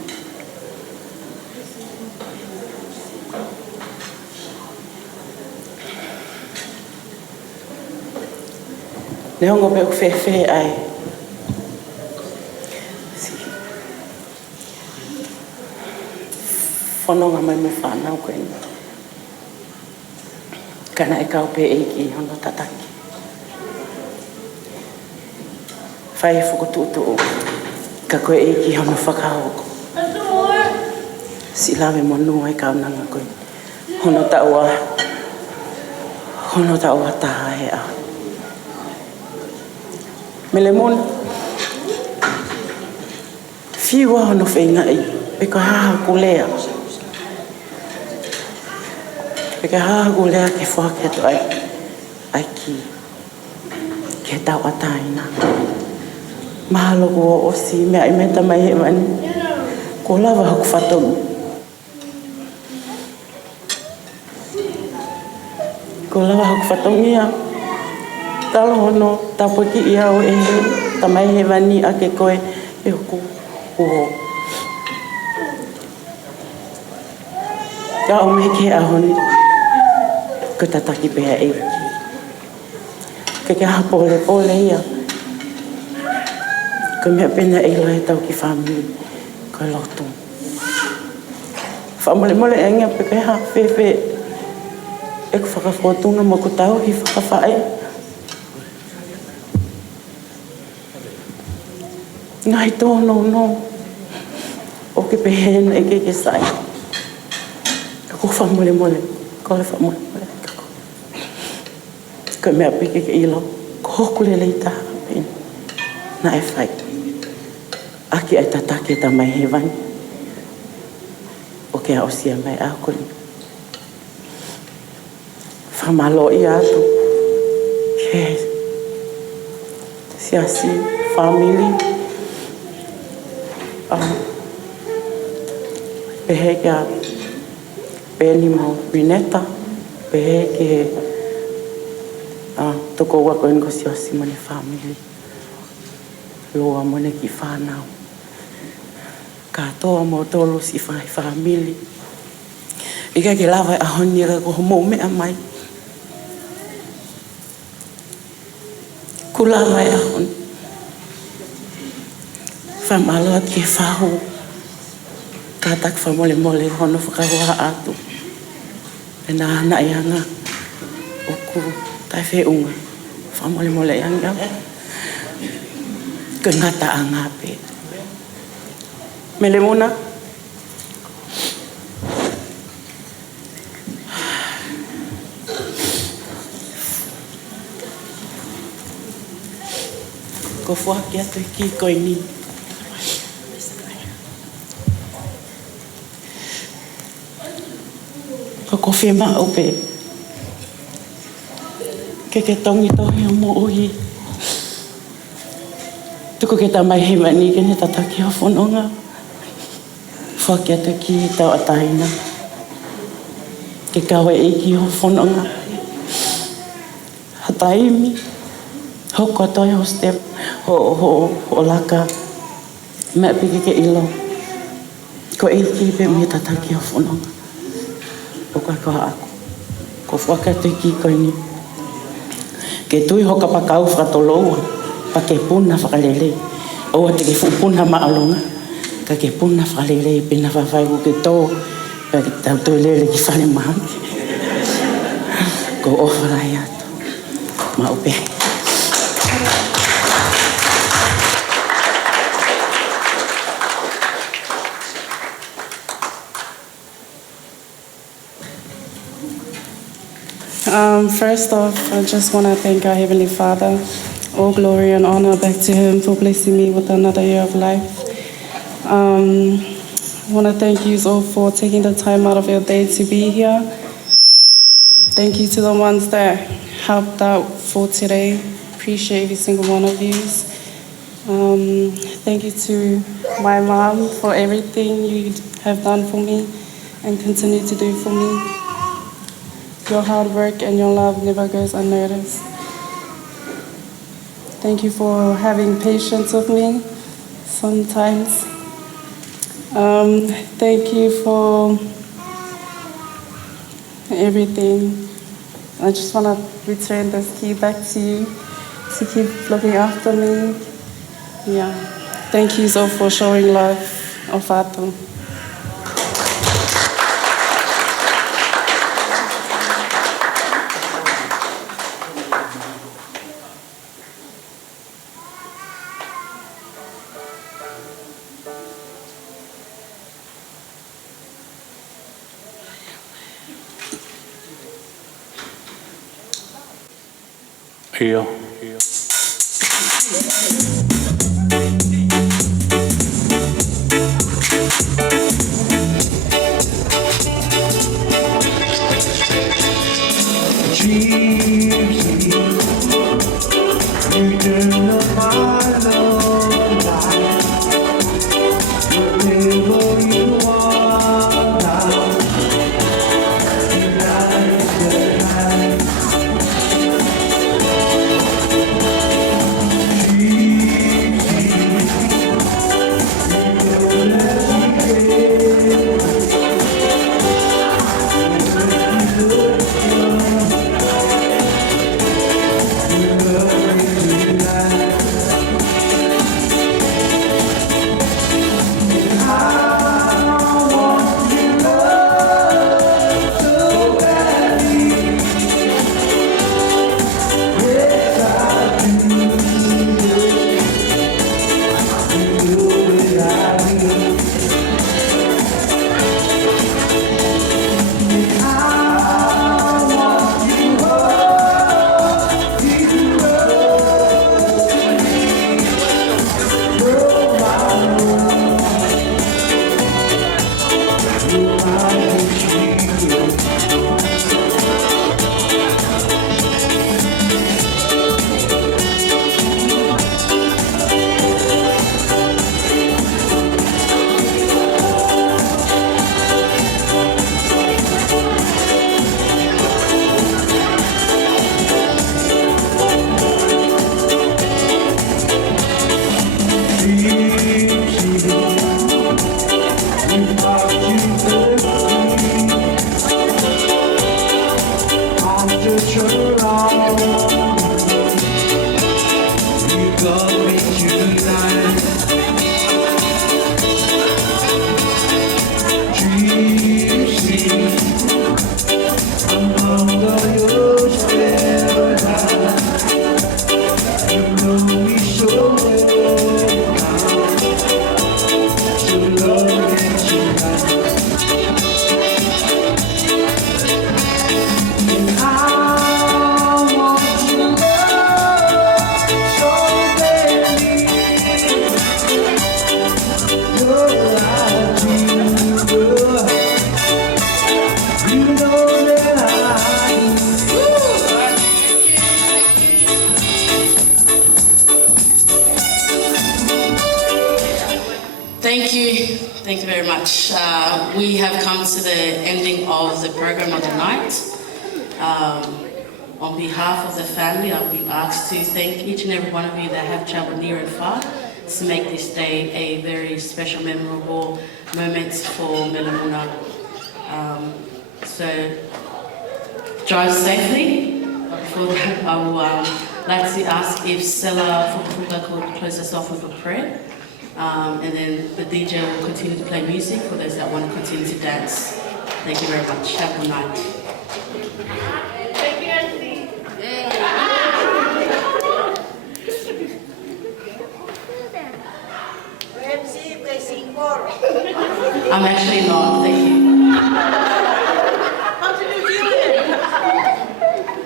Ne hongo pe whewhe ai. Whanonga mai mo whanau koe ni. Kana e kau pe e ki hono tataki. Whai e whukututu o. Ka koe e ki hono whakaoko. Si lawe mo nua e kau nanga koe. Hono taua. Hono taua taha he a. Melemuna. Whiwa hono whainga i. E ka haha kulea. E ka haha kulea ke whake atu ai. Ai ki. Ke tau ataina. Mahalo kua osi mea i meta mai he mani. Ko lawa haku whatongu. Ko lawa haku whatongu ia. Talo hono, tapaki ia o e he, tamai he wani a ke koe e hoku uho. Ka o me ke a honi, ko tataki pēa e ki. Ke ha pole ia. Ko mea pena e loe tau ki whamili, ko Latu. Whamole e ngia pe ke ha whewhe e ku whakawhotunga mo ku tau hi whakawhae. Ngai tōno no. O ke pehena e ke sai. Ka ko whamole. Ko le whamole. Ka mea peke ke ilo. Ko hoku le leita hapena. Na e whai. Aki ai tatake ta mai he wani. O ke a osia mai a koni. Whamalo i atu. Ke. Siasi. Family. Pehe kia pēni mau Rineta, pehe ke toko wako ingo siosi mone family. Loa mone ki whanau. Katoa mo tolu si whai family. Ika ke lawa a honi ra ko homo mea mai. Kulawa a honi. Whamaloa ke whahu. Katak whamole hono whakaroha atu. E nā hana i anga. Oku tai wheunga. Whamole anga. Ka ngata a ngā pē. Melemuna. Ko whaki atu ki koe ni. Ko whema au pē. Ke tongi tohi o mo uhi. Tuku ke ta mai he mani ke ne tataki o whanonga. Whaki atu ki tau ataina. Ke kawe e ki o whanonga. Hataimi. Hoko atoi ho step. Ho laka. Mea piki ke ilo. Ko e ki pe me tataki o whanonga. O koe koha aku. Ko whakatu ki koe ni. Ke tui hoka pakau whakatoloua. Pa ke puna whakalele. Oa te ke puna maalonga. Ka ke puna whakalele. Pena whawhai ku ke tō. Pa ke tau tui lele ki whale mahangi. Ko o wharai atu. Ma upe. First off, I just want to thank our Heavenly Father. All glory and honor back to Him for blessing me with another year of life. I want to thank you all for taking the time out of your day to be here. Thank you to the ones that helped out for today. Appreciate every single one of you. Thank you to my mom for everything you have done for me and continue to do for me. Your hard work and your love never goes unnoticed. Thank you for having patience with me sometimes. Thank you for everything. I just want to return this key back to you to keep looking after me. Yeah. Thank you so for showing love. Ofato. Here. Thank you very much. We have come to the ending of the program of the night. On behalf of the family, I've been asked to thank each and every one of you that have traveled near and far to make this day a very special, memorable moment for Melemuna. So drive safely. Before that, I will like to ask if Stella Fukufuka could close us off with a prayer. And then the DJ will continue to play music for those that want to continue to dance. Thank you very much. Have a good night. I'm actually not, thank you. How to New Zealand?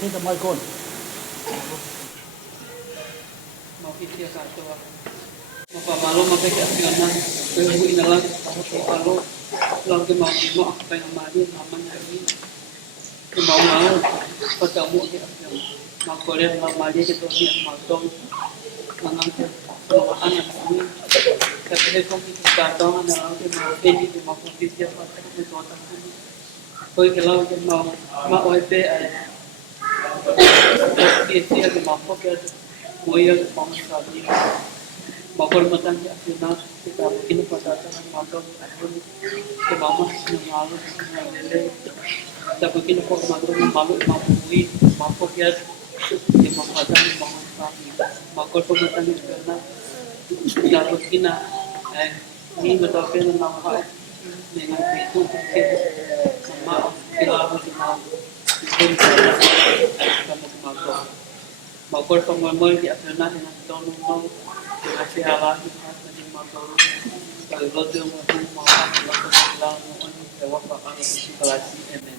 Hit the mic on. Mafikia katoa. Mapamalo mapeke afiona. Pehu inalang palo. Lagi mau apa yang mari namanya ini. Mau patamu ke afiona. Makoleh mali ke tosi matong. Mangangke semua anak ini. Tapi kau kita katakan dalam tema ini di mafikia pakai metode ini. Kau kalau kita mau OP Isi ada mampu ke Moimoi pangsabi, makor matan ke akhirnya kita begini pada tahun makor tahun ke mama sengalu sengaja, tapi begini kok makor malu mampu ke ke matan pangsabi, makor pematan itu karena kita begini ini betul betul nampak dengan itu ke mama kita Makor Moimoi di Afrika dengan Nonu masih halah di Makor kalau Latu mau bilang jawab bakal instalasi amen.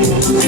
Let's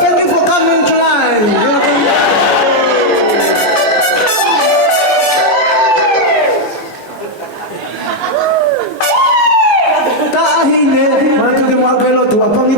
Thank you for coming tonight. Tahine, matu ke mga pelo, tuwa pang